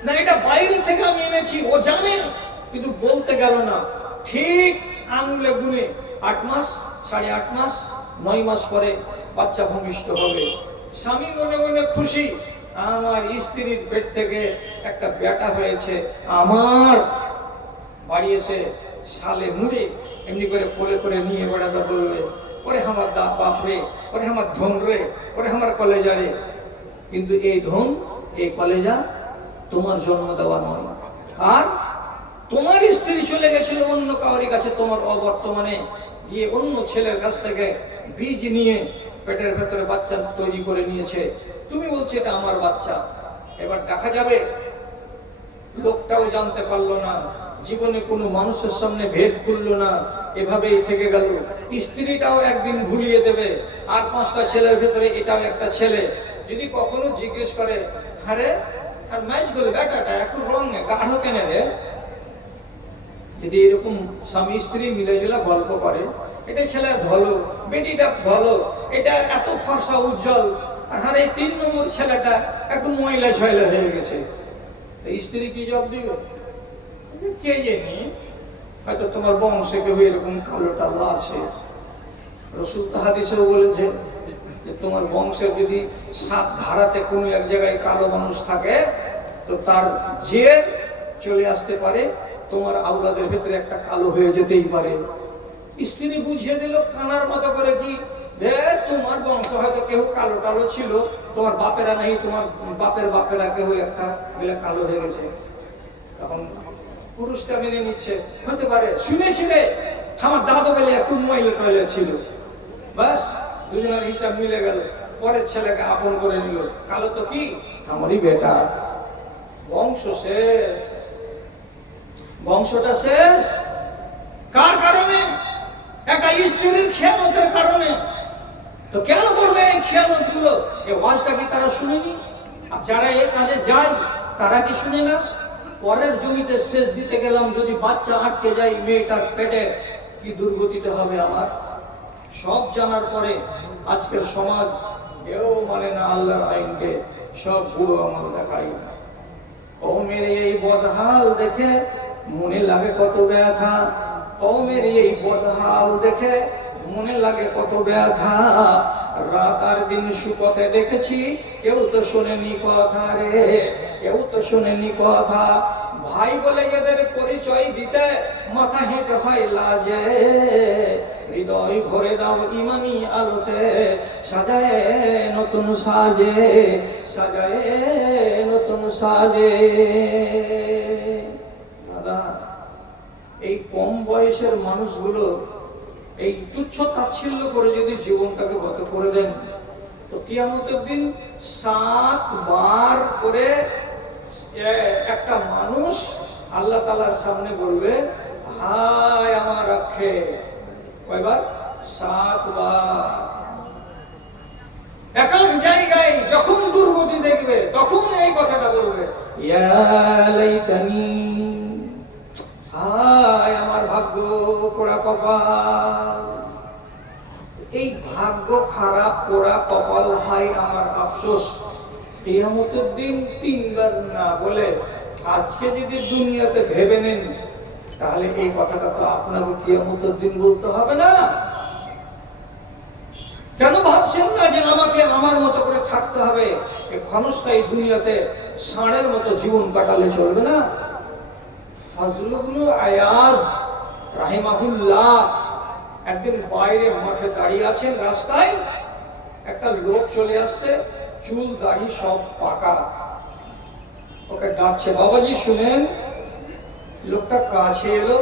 না, এটা বাইরে থেকে আমি এনেছি। ও জানে, কিন্তু বলতে গেল না। ঠিক আঙুলে গুনে 8 মাস, 8.5 মাস, 9 মাস পরে বাচ্চা ভূমিষ্ঠ হবে। স্বামী মনে মনে খুশি, আমার স্ত্রীর পেট থেকে একটা বেটা হয়েছে। আমার বাড়ি এসে সালে মুড়ে এমনি করে কোলে করে নিয়ে বেড়াবে, বলবে ওরে আমার দা বাপ রে, ওরে আমার ধন রে, ওরে আমার কলেজা রে। কিন্তু এই ধন, এই কলেজা তোমার জন্ম দেওয়া নয়। আর তোমার স্ত্রী চলে গেছিল অন্য কাউরি কাছে তোমার অবর্তমানে, গিয়ে অন্য ছেলের কাছ থেকে বীজ নিয়ে পেটের ভেতরে বাচ্চা তৈরি করে নিয়েছে, তুমি বলছো এটা আমার বাচ্চা। এবার দেখা যাবে লোকটাও জানতে পারলো না, জীবনে কোনো মানুষের সামনে ভেদ খুললো না, এভাবেই থেকে গেল। স্ত্রীটাও একদিন ভুলিয়ে দেবে, আর 5টা ছেলের ভেতরে এটাও একটা ছেলে। যদি কখনো জিজ্ঞেস করে, আরে আর ম্যাচ গুলো বেটাটা একটু রং গাঢ় কেনে রে, যদি এরকম স্বামী স্ত্রী মিলে জুলে গল্প করে, এটা ছেলে ধলো, বেটিটা ধলো, এটা এত ফর্সা উজ্জ্বল, আর এই 3 নম্বর ছেলেটা একটু ময়লা ছয়লা হয়ে গেছে, স্ত্রী কি জবাব দিবে? কে জানি, হয়তো তোমার বংশে কেউ এরকম কালো টালো আছে। রাসূল হাদিসেও বলেছে যে তোমার বংশের যদি 7 ধারাতে কোনো এক জায়গায় কালো মানুষ থাকে, তো তার জের চলে আসতে পারে, তোমার আওলাদের ভেতরে একটা কালো হয়ে যেতেই পারে। স্ত্রী বুঝিয়ে দিল কানার মতো করে, কি তোমার বংশ হয়তো কেউ কালো টালো ছিল, তোমার বাপেরা নেই, তোমার বাপের বাপেরা কেউ একটা বেলা কালো হয়ে গেছে। তখন পুরুষটা মেনে নিচ্ছে, হতে পারে শুনেছিলে আমার দাদু বেলে একটু ময়লা টয়লা ছিল, বাস দুজনের হিসাব মিলে গেল। পরের ছেলেকে আপন করে নিল, কালো তো কি আমারই বেটা। বংশ শেষ, বংশটা শেষ। কার কারণে? একটা স্ত্রীর খেয়ানতের কারণে। তো কেন করবে এই খেয়ানত গুলো? এই ওয়াজটা কি তারা শুনেনি? আর যারা এই কাজে যায় তারা কি শুনে না? পরের জমিতে সেচ দিতে গেলাম, যদি বাচ্চা আটকে যায় মেয়েটার পেটে, কি দুর্গতিতে হবে আমার। সব জানার পরে আজকের সমাজ কেউ মানে না আল্লাহর আইনকে, সব বুড়ো আমল দেখাই। কওমের এই বদহাল দেখে মনে লাগে কত ব্যথা, কওমের এই বদহাল দেখে মনে লাগে কত ব্যথা। রাত আর দিন সুপথে ডেকেছি, কেউ তো শোনেনি কথা রে, কেউ তো শোনেনি কথা। ভাই বলে এদের পরিচয় দিতে মাথা হেঁটে হয় লাজে, হৃদয় ভরে দাও ইমানি আলোতে, সাজায় নতুন সাজে, সাজায় নতুন সাজে। দাদা, এই কম বয়সের মানুষগুলো এই তুচ্ছ তাচ্ছিল্য করে যদি জীবনটাকে গত করে দেন, তো কিয়ামতের দিন 7 বার করে একটা মানুষ আল্লাহ তাআলার সামনে বলবে, হায় আমার আক্ষে। কয়বার? 7 বার। এক এক জায়গায় যখন দুর্গতি দেখবে তখন এই কথাটা বলবে, ইয়া লাইতানি, হায় আমার ভাগ্য পোড়া কপাল। এই ভাগ্য খারাপ পোড়া কপাল, হায় আমার আফসোস। কিয়ামতের দিন 3 বার না বলে আজকে যদি দুনিয়াতে ভেবে নেন, তাহলে এই কথাটা তো আপনাকে কিয়ামতের দিন বলতে হবে না। কেন ভাবছেন না যে আমাকে আমার মতো করে থাকতে হবে? এই ক্ষণস্থায়ী দুনিয়াতে ষাঁড়ের মতো জীবন কাটালে চলবে না। ফজলুল আয়াজ রাহিমাহুল্লাহ একদিন বাইরে মাঠে দাঁড়িয়ে আছেন, রাস্তায় একটা লোক চলে আসছে, চুল দাড়ি সব পাকা। ওকে ডাকছে, বাবাজি শুনেন। লোকটা কাছে এলো,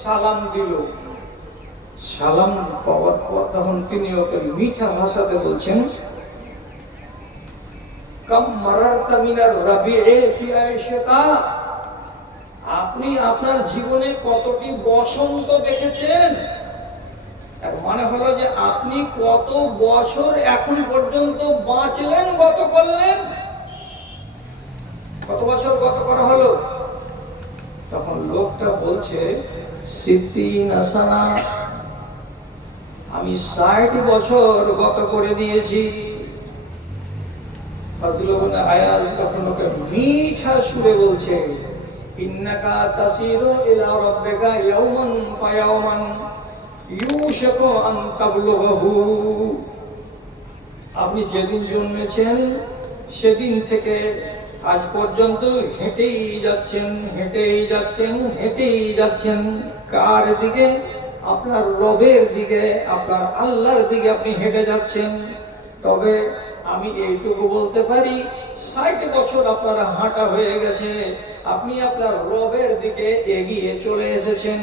সালাম দিল। সালাম পাওয়ার পর তখন তিনি ওকে মিঠা ভাষাতে বলছেন, কাম মারারতা মিনার রাবিয়ে ফি আয়েশাকা, আপনি আপনার জীবনে কতটি বসন্ত দেখেছেন? এর মানে হলো যে আপনি কত বছর এখন পর্যন্ত বাঁচলেন, গত করলেন, কত বছর গত করা হলো? তখন লোকটা বলছে, 60 সানা, আমি 60 বছর গত করে দিয়েছি। ফজলুল আয়াজ তখন ওকে মিঠা সুরে বলছে, ইন্নাকা তাসিরু ইলা রাব্বিকা ইয়াওমান ফায়াওমান ইউশাকু আন তাবলুগহু। আপনি যেদিন জন্মেছেন সেদিন থেকে আজ পর্যন্ত হেঁটেই যাচ্ছেন, হেঁটেই যাচ্ছেন, হেঁটেই যাচ্ছেন। কার দিকে? আপনার রবের দিকে, আপনার আল্লাহর দিকে আপনি হেঁটে যাচ্ছেন। তবে আমি এইটুকু বলতে পারি, 60 বছর আপনারা হাঁটা হয়ে গেছে, আপনি আপনার রবের দিকে এগিয়ে চলে এসেছেন।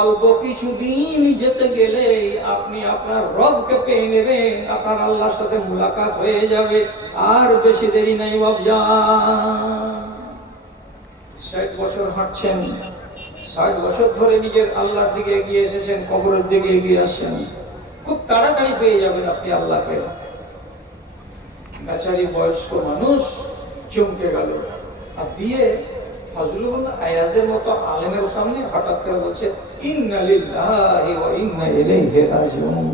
অল্প কিছু দিন যেতে গেলে আপনি আপনার রবকে পেয়ে নেবেন, আপনার আল্লাহর সাথে মুলাকাত হয়ে যাবে। আর বেশি দেরি নাই বাবজান। 60 বছর হাঁটছেন, 60 বছর ধরে নিজের আল্লাহর দিকে এগিয়ে এসেছেন, কবরের দিকে এগিয়ে আসছেন, খুব তাড়াতাড়ি পেয়ে যাবেন আপনি আল্লাহকে। বেচারি বয়স্ক মানুষ চমকে গেল, আর দিয়ে ফজলুল আয়াজের মতো আলেমের সামনে হঠাৎ করে বলছে, ইন্না লিল্লাহি ওয়া ইন্না ইলাইহি রাজিউন।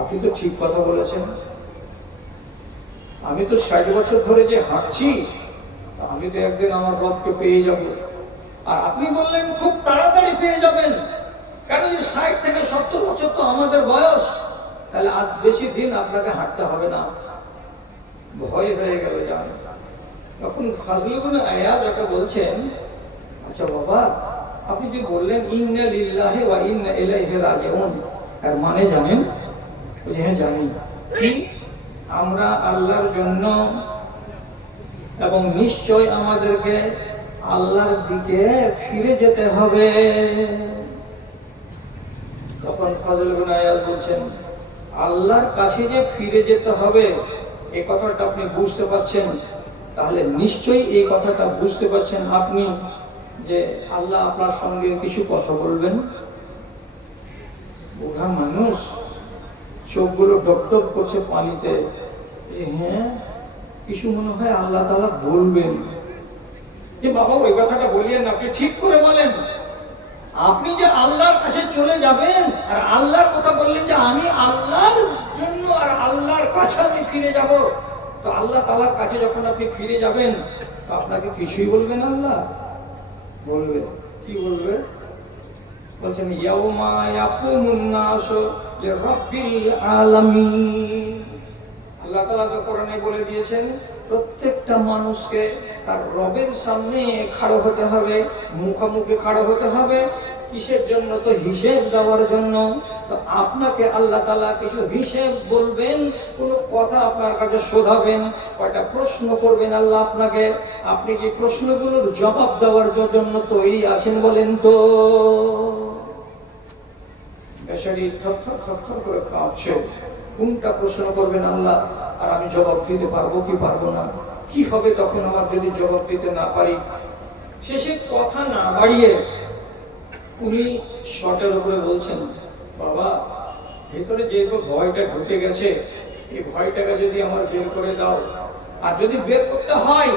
আপনি তো ঠিক কথা বলেছেন, আমি তো 60 বছর ধরে যে হাঁটছি, আমি তো একদিন আমার রবকে পেয়ে যাব। আর আপনি বললেন খুব তাড়াতাড়ি পেয়ে যাবেন, কারণ 60 থেকে 70 বছর তো আমাদের বয়স, তাহলে আজ বেশি দিন আপনাকে হাঁটতে হবে না। ভয় হয়ে গেল জান। তখন ফজলুল আয়াজ ওকে বলছেন, আচ্ছা বাবা, আপনি যে বললেন ইন্না লিল্লাহি ওয়া ইন্না ইলাইহি রাজিউন, এর মানে জানেন? বলছে হ্যাঁ জানি। কি? আমরা আল্লাহর জন্য এবং নিশ্চয় আমাদেরকে আল্লাহর দিকে ফিরে যেতে হবে। তখন ফজলুল আয়াজ বলছেন, আল্লাহর কাছে যে ফিরে যেতে হবে এই কথাটা আপনি বুঝতে পারছেন, তাহলে নিশ্চয়ই এই কথাটা বুঝতে পারছেন আপনি যে আল্লাহ আপনার সঙ্গে কিছু কথা বলবেন। বুড়া মানুষ, চোখগুলো ডকডক করছে পানিতে, হ্যাঁ কিছু মনে হয় আল্লাহ তাআলা বলবেন। যে বাবা ওই কথাটা বলিয়েন না, আপনি ঠিক করে বলেন। আপনি যে আল্লাহর কাছে চলে যাবেন আর আল্লাহর কথা বললেন যে আমি আল্লাহর জন্য আর আল্লাহর কাছে আমি ফিরে যাব, তো আল্লাহ তাআলার কাছে যখন আপনি ফিরে যাবেন তো আপনাকে কিছুই বলবেন আল্লাহ? বলবে। কি বলবে? বলছেন ইয়াউমা ইয়াকুমুন নাসু লিরাব্বিল আলামিন। আল্লাহ তাআলা তো কোরআনে বলে দিয়েছেন প্রত্যেকটা মানুষকে তার রবের সামনে খাড়া হতে হবে, মুখোমুখি খাড়া হতে হবে। কিসের জন্য? তো হিসেব দেওয়ার জন্য। তো আপনাকে আল্লাহ তাআলা কিছু হিসেব বলবেন, কোন কথা আপনার কাছে শোধাবেন, কয়টা প্রশ্ন করবেন আল্লাহ আপনাকে। আপনি কি প্রশ্নগুলোর জবাব দেওয়ার জন্য তৈরি আছেন বলেন তো? বেচারি থরথর থরথর করে কাঁপছে, কোনটা প্রশ্ন করবেন আল্লাহ, আর আমি জবাব দিতে পারবো কি পারবো না, কি হবে তখন আমার যদি জবাব দিতে না পারি। শেষে কথা না বাড়িয়ে উনি শর্টের উপরে বলছেন, বাবা ভেতরে যে ভয়টা ঢুকে গেছে, এই ভয়টাকে যদি আমার বের করে দাও, আর যদি বের করতে হয়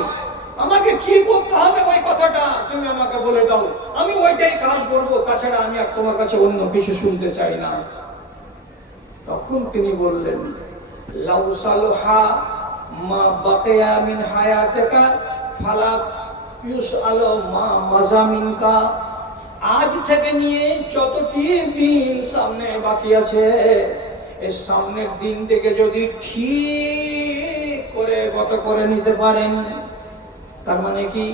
আমাকে কি করতে হবে ওই কথাটা তুমি আমাকে বলে দাও, আমি ওইটাই কাজ করবো, তাছাড়া আমি আর তোমার কাছে অন্য কিছু শুনতে চাই না। তখন তিনি বললেন, লাউ সালহা মা বাকিয়া মিন হায়াতিকা ফালা ইউসআলু মা মাযামিনকা। আজ থেকে নিয়ে যতটি দিন সামনে বাকি আছে, এই সামনের দিন থেকে যদি ঠিক করে গত করে নিতে পারেন, তার মানে কি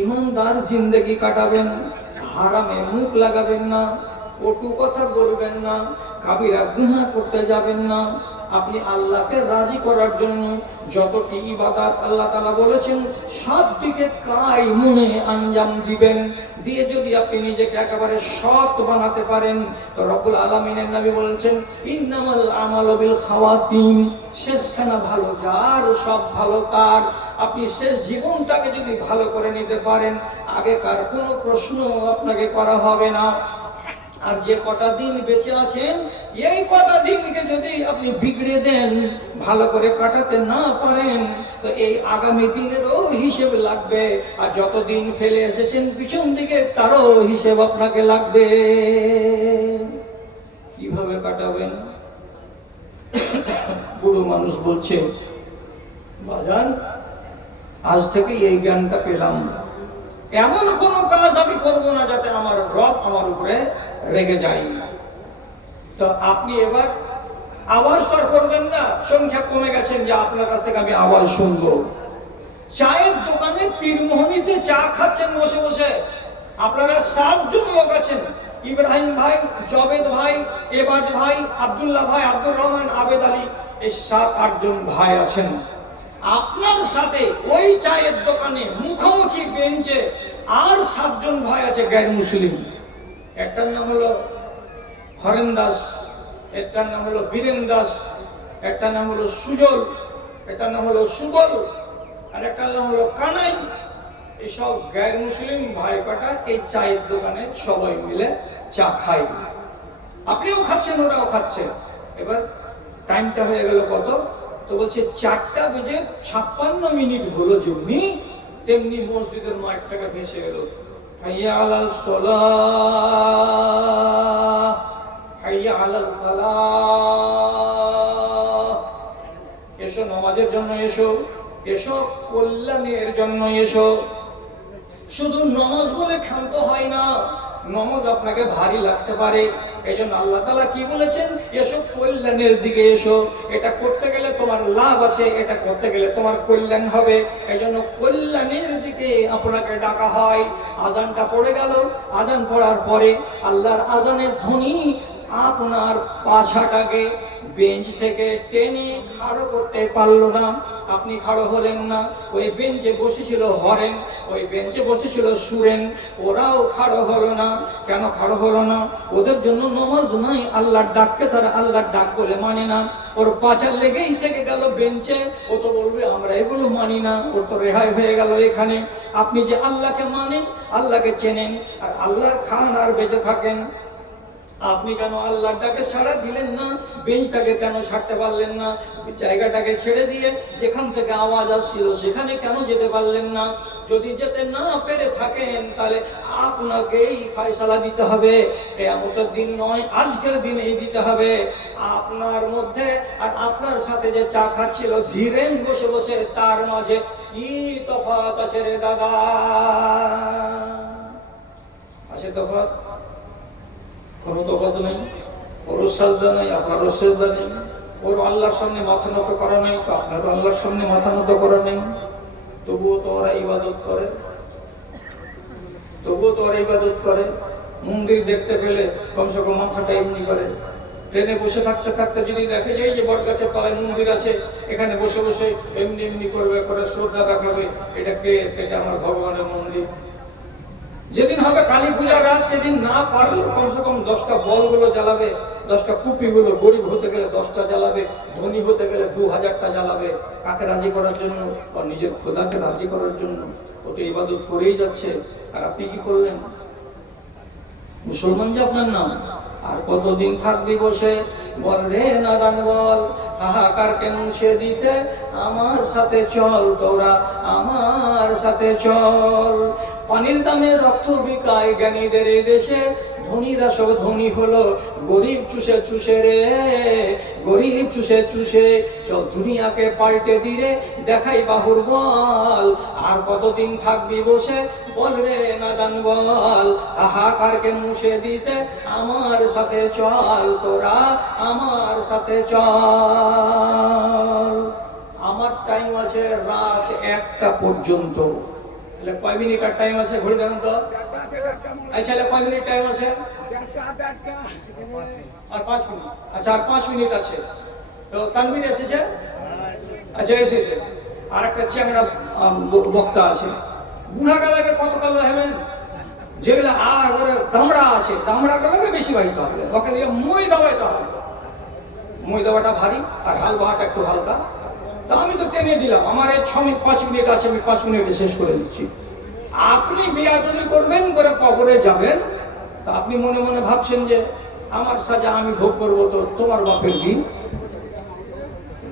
ইমানদার জিন্দেগি কাটাবেন, হারামে মুখ লাগাবেন না, কটু কথা বলবেন না, কাবিরা গুনাহ করতে যাবেন না, আপনি আল্লাহকে রাজি করার জন্য যতটি ইবাদত আল্লাহ তাআলা বলেছেন সব দিকে কাই মনে আঞ্জাম দিবেন। দিয়ে যদি আপনি নিজেকে একেবারে সৎ বানাতে পারেন, তো রব্বুল আলামিনের নবী বলেছেন ইন্নামাল আমালু বিল খাওয়াতিম, শেষখানা ভালো যার সব ভালো তার। আপনি শেষ জীবনটাকে যদি ভালো করে নিতে পারেন, আগেকার কোনো প্রশ্ন আপনাকে করা হবে না। আর যে কটা দিন বেঁচে আছেন, এই কটা দিনকে যদি আপনি বিগড়ে দেন, ভালো করে কাটাতে না পারেন, তো এই আগামী দিনেরও হিসেব লাগবে, আর যতদিন ফেলে এসেছেন পিছন দিকে তারও হিসেব আপনাকে লাগবে। কিভাবে কাটাবেন? বুড়ো মানুষ বলছে, বাজান আজ থেকে এই জ্ঞানটা পেলাম, এমন কোন কাজ আমি করব না যাতে আমার রব আমার উপরে রেগে যায়। তো আপনি এবার আওয়াজ তো করবেন না, সংখ্যা কমে গেছেন যে আপনার কাছ থেকে আমি আওয়াজ শুনবো। চায়ের দোকানে তীরমোহনীতে চা খাচ্ছেন বসে বসে, আপনারা 7 জন লোক আছেন, ইব্রাহিম ভাই, জবেদ ভাই, এবাদ ভাই, আব্দুল্লাহ ভাই, আব্দুর রহমান, আবেদ আলী, এই 7-8 জন ভাই আছেন, আপনার সাথে ওই চায়ের দোকানে মুখোমুখি বেঞ্চে আর 7 জন ভাই আছে গায়ের মুসলিম। একটার নাম হলো হরেন দাস, একটার নাম হলো বীরেন দাস, একটার নাম হলো সুজল, একটার নাম হলো সুবল, আর একটার নাম হলো কানাই। এইসব গায়ের মুসলিম ভাই কটা এই চায়ের দোকানে সবাই মিলে চা খায়। আপনিও খাচ্ছেন, ওরাও খাচ্ছে। এবার টাইমটা হয়ে গেল কত, তো বলছে 4:56 হলো, যেমনি তেমনি মসজিদের মাঠ থেকে ভেসে গেল, হাইয়া আলাল সালাহ, হাইয়া আলাল ফালাহ। এসো নামাজের জন্য, এসো এসো কল্যাণের জন্য এসো। শুধু নামাজ বলে ক্ষান্ত হয় না, নামাজ আপনাকে ভারী লাগতে পারে। এই জন্য আল্লাহ তাআলা কি বলেছেন, এসো কল্যাণের দিকে এসো। এটা করতে গেলে তোমার লাভ আছে, এটা করতে গেলে তোমার কল্যাণ হবে। এই জন্য কল্যাণের দিকে আপনাকে ডাকা হয়। আজানটা পড়ে গেল, আজান পড়ার পরে আল্লাহর আজানের ধ্বনি আপনার পাছাটাকে বেঞ্চ থেকে টেনে খাড়ো করতে পারলো না। আপনি খাড়ো হলেন না। ওই বেঞ্চে বসেছিল হরেন, ওই বেঞ্চে বসেছিল সুরেন, ওরাও খাড়ো হলো না। কেন খাড়ো হলো না? ওদের জন্য নামাজ নাই, আল্লাহর ডাককে তারা আল্লাহর ডাক বলে মানে না। ওর পাছার লেগেই থেকে গেল বেঞ্চে। ও তো বলবে আমরা এগুলো মানি না, ওর তো রেহাই হয়ে গেল এখানে। আপনি যে আল্লাহকে মানেন, আল্লাহকে চেনেন, আর আল্লাহর খান আর বেঁচে থাকেন, আপনি কেন আল্লাহটাকে সাড়া দিলেন না? বেঞ্চটাকে কেন ছাড়তে পারলেন না? জায়গাটাকে ছেড়ে দিয়ে যেখান থেকে আওয়াজ আসছিল সেখানে কেন যেতে পারলেন না? যদি যেতে না পেরে থাকেন তাহলে আপনাকেই ফয়সালা দিতে হবে। কিয়ামতের দিন নয়, আজকের দিনেই দিতে হবে। আপনার মধ্যে আর আপনার সাথে যে চা খাচ্ছিল ধীরেন বসে বসে, তার মাঝে কি তফাৎ আছে রে দাদা? আছে তফাৎ? কোনো তফাৎ নেই। ওর সাজদা নেই, আপনারও সাজদা নেই। ওর আল্লাহর সামনে মাথা নত করা নেই, তো আপনারও আল্লাহর সামনে মাথা নত করা নেই। তবুও তো ওরা ইবাদত করে, তবুও তো ওরা ইবাদত করে। মন্দির দেখতে পেলে কমসে কম মাথাটা এমনি করে। ট্রেনে বসে থাকতে থাকতে যদি দেখে যায় যে বট গাছের তলায় মন্দির আছে, এখানে বসে বসে এমনি এমনি করবে, করে শ্রদ্ধা দেখাবে, এটা কে? এটা আমার ভগবানের মন্দির। যেদিন হবে কালী পূজার রাত, সেদিন না পারলে কমসে কম 10টা বলগুলো জ্বালাবে, 10টা কুপিগুলো। গরিব হতে গেলে 10টা জ্বালাবে, ধনী হতে গেলে 2000টা জ্বালাবে। কাকে রাজি করার জন্য? আর নিজের খোদাকে রাজি করার জন্য। ও তো ইবাদত করেই যাচ্ছে। আর আপনি কি করলেন? মুসলমান যে আপনার নাম। আর কতদিন থাকবি বসে? বল রে নাদান বল, হাহাকারকে মুছে দিতে আমার সাথে চল, তোরা আমার সাথে চল। পানির দামে রক্ত বিকায় জ্ঞানীদের এই দেশে, ধনীরা সব ধনী হলো, গরিব চুষে চুষে রে, গরিব চুষে চুষে। চল দুনিয়াকে পাল্টে দিলে দেখাই বাহুর বল। আর কতদিন থাকবি বসে? বল রে নাদান বল, হাহাকারকে মুছে দিতে আমার সাথে চল, তোরা আমার সাথে চল। আমার টাইম আছে রাত 1টা পর্যন্ত। কয় মিনিট আর টাইম আছে? ঘড়ি দেখুন তো। আচ্ছা, কয় মিনিট টাইম আছে? আর 5 মিনিট। আচ্ছা, আর 5 মিনিট আছে। তো তানভীর এসেছে? আচ্ছা, এসেছে। আর একটা চ্যাংড়া বক্তা আছে। বুড়া গালাকে কত কালো হবেন? যেগুলো আর দামড়া আছে, দামড়া গালাকে বেশি বাইতে হবে, ওকে দিয়ে মই দাবাইতে হবে। মই দাবাটা ভারী আর হালবাটা একটু হালকা। তা আমি তো টেনে দিলাম, আমার এই 5 মিনিট আছে, আমি 5 মিনিটে শেষ করে দিচ্ছি। আপনি বেয়াদবি করবেন, করে কবরে যাবেন, তা আপনি মনে মনে ভাবছেন যে আমার সাজা আমি ভোগ করবো, তো তোমার বাপের কি?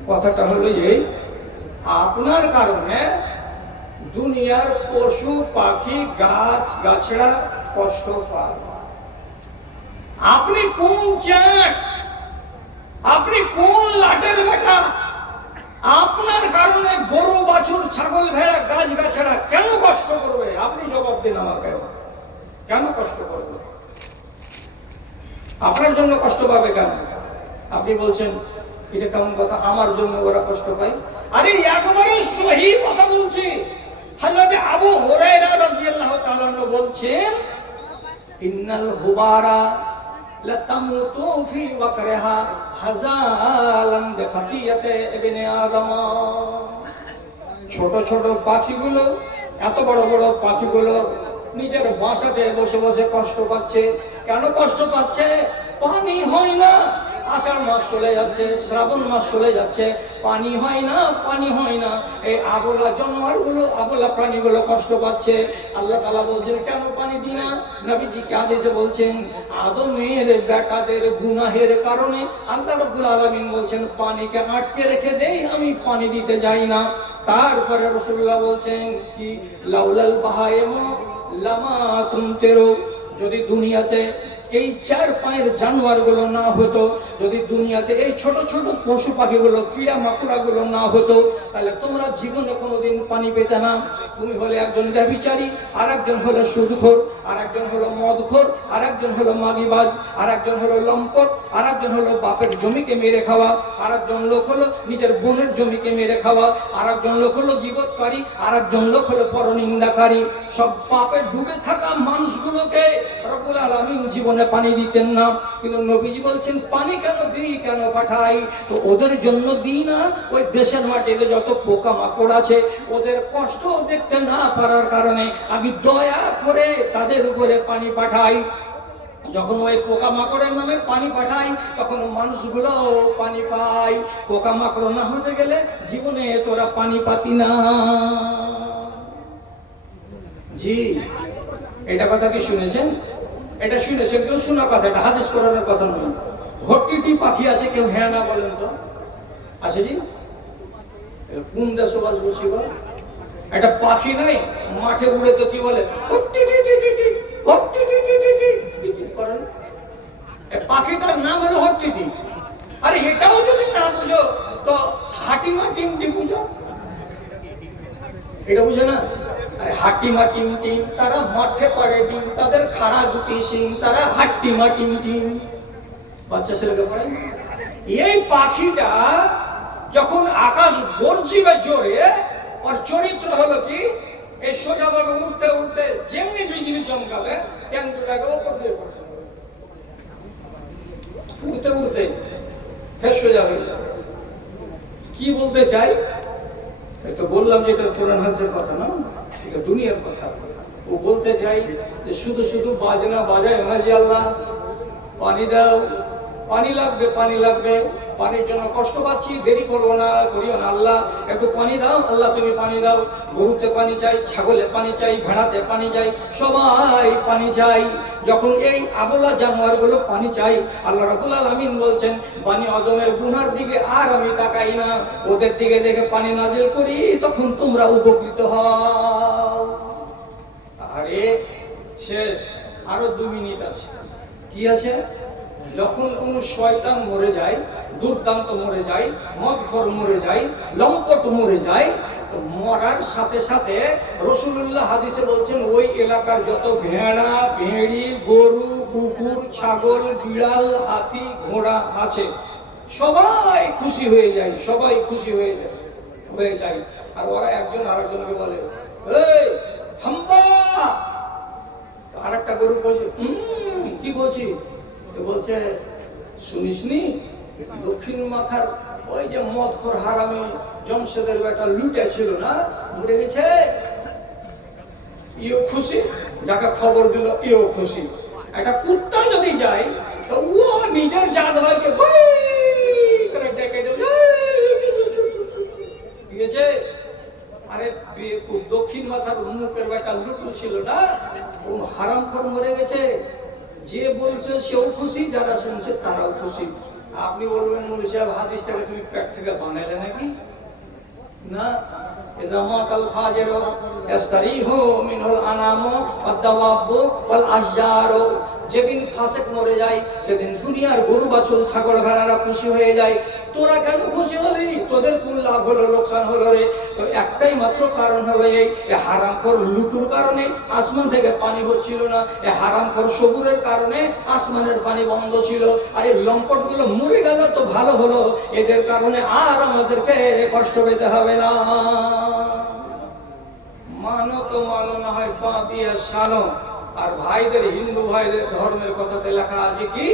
কথাটা হলো এই, আপনার কারণে দুনিয়ার পশু পাখি গাছ গাছড়া কষ্ট পায়। আপনি কোন চ্যাট? আপনি কোন লাটের বেটা? আপনার কারণে গরু বাছুর ছাগল ভেড়া গাছ গাছড়া কেন কষ্ট করবে? আপনি জবাব দিন আমাকে, কেন কষ্ট করবে? আপনার জন্য কষ্ট পাবে কেন? আপনি বলছেন এটা কেমন কথা, আমার জন্য ওরা কষ্ট পায়? আরে একবারে সহি কথা বলছি। হযরত আবু হুরায়রা রাদিয়াল্লাহু তাআলা বলছেন, ইন্নাল হুবারা লাতামুতু ফি ওয়াকরিহা হাযালান বিখাতিয়াতি ইবনে আদম। ছোট ছোট পাখিগুলো, এত বড় বড় পাখিগুলো নিজের বাসাতে বসে বসে কষ্ট পাচ্ছে। কেন কষ্ট পাচ্ছে? পানি হয় না। আষাঢ় মাস চলে যাচ্ছে, শ্রাবণ মাস চলে যাচ্ছে, পানি হয় না, পানি হয় না। এই আবলা জানোয়ারগুলো, আবলা প্রাণীগুলো কষ্ট পাচ্ছে। আল্লাহ তাআলা বলছেন কেন পানি দিই না? নবীজি হাদিসে বলছেন আদমের বেটাদের গুনাহের কারণে আল্লাহ রাব্বুল আলামিন বলছেন পানিকে আটকে রেখে দেই, আমি পানি দিতে যাই না। তারপরে রাসূলুল্লাহ বলছেন কি লাউলাল বাহাইম লামা তুমতিরু, যদি দুনিয়াতে এই চার পায়ের জানোয়ার গুলো না হতো, যদি দুনিয়াতে এই ছোট ছোট পশু পাখিগুলো, কিড়া মাকুড়া গুলো না হতো, তাহলে তোমরা জীবনে কোনোদিন পানি পেতে না। তুমি হলে একজন ব্যভিচারী, আর একজন হলো সুদখোর, আর একজন হলো মদখোর, আর একজন হলো মাগিবাজ, আর একজন হলো লম্পট, আর একজন হলো বাপের জমিকে মেরে খাওয়া, আর একজন লোক হলো নিজের বোনের জমিকে মেরে খাওয়া, আর একজন লোক হলো গীবতকারী, আর একজন লোক হলো পরনিন্দাকারী। সব পাপে ডুবে থাকা মানুষগুলোকে রব্বুল আলামিন জীবনে পানি দিতেন না। কিন্তু নবীজি বলছেন পানি কেন দিই, কেন পাঠাই? তো ওদের জন্য দিই না, ওই দেশের মাটিতে যত পোকা মাকড় আছে ওদের কষ্ট দেখতে না পারার কারণে আমি দয়া করে তাদের উপরে পানি পাঠাই। যখন ওই পোকা মাকড়ের নামে পানি পাঠাই তখন মানুষগুলো পানি পায়। পোকা মাকড় না হতে গেলে জীবনে তোরা পানি পাতি না। জি, এটা কথা কি শুনেছেন? এটা শুনেছেন? কেউ শোনা কথা, এটা হাদিস কোরআনের কথা নয়। ঘট্টিটি পাখি আছে, কেউ হ্যাঁ না বলেন তো? আছে জি? কোন দেশে বাস বলছি বল? একটা পাখি নাই মাঠে উড়ে তো কি বলে? পাখিটার নাম হলো হট্টিটি। আরে এটাও যদি না বুঝো তো হাটিমা টিমটি বুঝো। এটা বুঝে না? আরে হাটিমা টিম টিম, তারা মাঠে পাড়ে ডিম, তাদের খাড়া দুটি সিং, তারা হাটিমা টিম টিম। বাচ্চা ছেলেকে পড়ে। এই পাখিটা যখন আকাশ গর্জিবে জোরে, ওর চরিত্র হলো কি এই সোজাভাবে উঠতে উঠতে যেমনি বিজলি চমকাবে ট্যাঙ্কুটাকে ওপর দিয়ে পড়ছে, উঠতে উঠতে ফের সোজা হয়ে যাবে। কি বলতে চাই? তো বললাম যে এটা কোরআন হাদিসের কথা না, এটা দুনিয়ার কথা। ও বলতে চাই যে শুধু শুধু বাজনা বাজায় না যে আল্লাহ পানি দাও, পানি লাগবে, পানি লাগবে, পানির জন্য কষ্ট পাচ্ছি, দেরি করবো না, করিও না আল্লাহ, একটু পানি দাও আল্লাহ, তুমি পানি দাও। গরুতে পানি চাই, ছাগলে পানি চাই, ভেড়াতে পানি চাই, সবাই পানি চাই। যখন এই আবলা জানোয়ারগুলো পানি চাই, আল্লাহ রাব্বুল আলামিন বলছেন বনি আদমের গুনার দিকে আর আমি তাকাই না, ওদের দিকে দেখে পানি নাজিল করি, তখন তোমরা উপকৃত হও। আরে শেষ, আরো 2 মিনিট আছে। কি আছে? যখন কোন শয়তান মরে যায়, দুর্দান্ত মরে যায়, মদখোর মরে যায়, লম্পট মরে যায়, তো মরার সাথে সাথে রাসূলুল্লাহ হাদিসে বলছেন ওই এলাকার যত ভেড়া, ভেড়ি, গরু, কুকুর, ছাগল, বিড়াল, হাতি, ঘোড়া আছে সবাই খুশি হয়ে যায়, সবাই খুশি হয়ে যায়। আর ওরা একজন আরেকজনকে বলে এই হাম্বা। আরেকটা গরু বলছে কি বলছি? বলছে শুনিসনি দক্ষিণ মাথার ওই যে মদখোর হারামি জমশেদের বেটা লুটে ছিল না, মরে গেছে। ইও খুশি, যাকে খবর দিল ইও খুশি। একটা কুত্তা যদি যায় তো ও নিজের জাত ভাইকে করে ডেকে দেবে, ঠিক আছে? আরে দক্ষিণ মাথার মুখের বেটা লুটু ছিল না, ও হারামখোর মরে গেছে। যে বলছে সেও খুশি, যারা শুনছে তারাও খুশি। আপনি বলবেন মুফতি সাহেব হাদিসটাকে তুমি পেট থেকে বানাইলে নাকি? না, ইজামাতাল ফাজিরু ইস্তারিহু মিনাল আনামু ওয়াদ দাওয়াবু ওয়াল আশজারু। যেদিন ফাসিক মরে যায় সেদিন দুনিয়ার গরু বাছুর ছাগল ভেড়ারা খুশি হয়ে যায়। তোরা কেন খুশি হলি? তোদের কোন লাভ হলো, লোকসান হলো রে? তো একটাই মাত্র কারণ হলো এই হারামখোর লুটুর কারণে আসমান থেকে পানি হচ্ছিল না, এই হারামখোর সবুরের কারণে আসমানের পানি বন্ধ ছিল। আর এই লম্পট গুলো মরে গেল তো ভালো হলো, এদের কারণে আর আমাদেরকে কষ্ট পেতে হবে না। মানো তো মানো, না হয় পা দিয়ে সানো, আর ভাইদের, হিন্দু ভাইদের ধর্মের কথাতে লেখা আছে কি,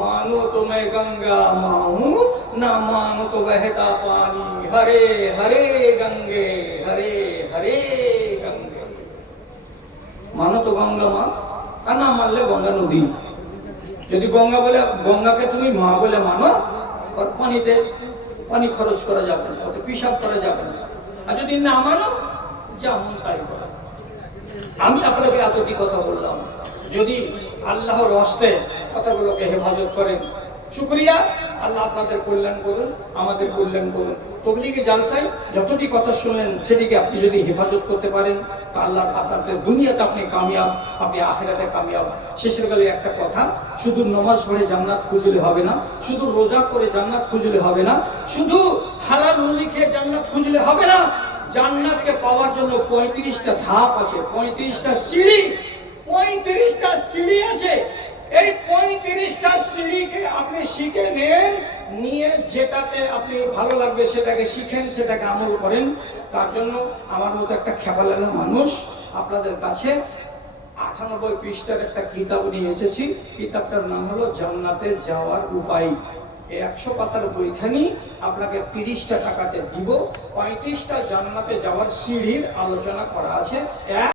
মানো তো मैं गंगा माँ हूँ ना मानो तो बहता पानी, हरे हरे गंगे हरे हरे गंगे। मानो तो गंगा माँ আর না মানলে গঙ্গা নদী। যদি গঙ্গা বলে, গঙ্গাকে তুমি মা বলে মানো, আর পানিতে পানি খরচ করা যাবে না, ওতে পিসাব করা যাবে না। আর যদি না মানো, যেমন তাই করা। আমি আপনাকে এতটি কথা বললাম, যদি আল্লাহর হস্তে কথাগুলোকে হেফাজত করেন, শুকরিয়া, আল্লাহ আপনাদের কল্যাণ করুন, আমাদের কল্যাণ করুন। তবলিগে জালসায় যতটি কথা শুনলেন সেটিকে আপনি যদি হেফাজত করতে পারেন, তা আল্লাহ আপনাদের দুনিয়াতে আপনি কামিয়াব, আপনি আখিরাতে কামিয়াব। শেষের বেলায় একটা কথা, শুধু নামাজ পড়ে জান্নাত খুঁজলে হবে না, শুধু রোজা করে জান্নাত খুঁজলে হবে না, শুধু হালাল রুজি খেয়ে জান্নাত খুঁজলে হবে না। জান্নাতকে পাওয়ার জন্য 35টা ধাপ আছে, 35টা সিঁড়ি, 35টা সিঁড়ি আছে। এই 35টা সিঁড়িকে আপনি শিখে নেন, নিয়ে যেটাতে আপনি ভালো লাগবে সেটাকে শিখেন, সেটাকে আমল করেন। তার জন্য আমার মতো একটা খেপালেলা মানুষ আপনাদের কাছে 98 পৃষ্ঠার একটা কিতাব নিয়ে এসেছি। কিতাবটার নাম হলো জান্নাতে যাওয়ার উপায়। এই 100 পাতার বইখানি আপনাকে 30টা টাকাতে দিব। 35টা জান্নাতে যাওয়ার সিঁড়ির আলোচনা করা আছে।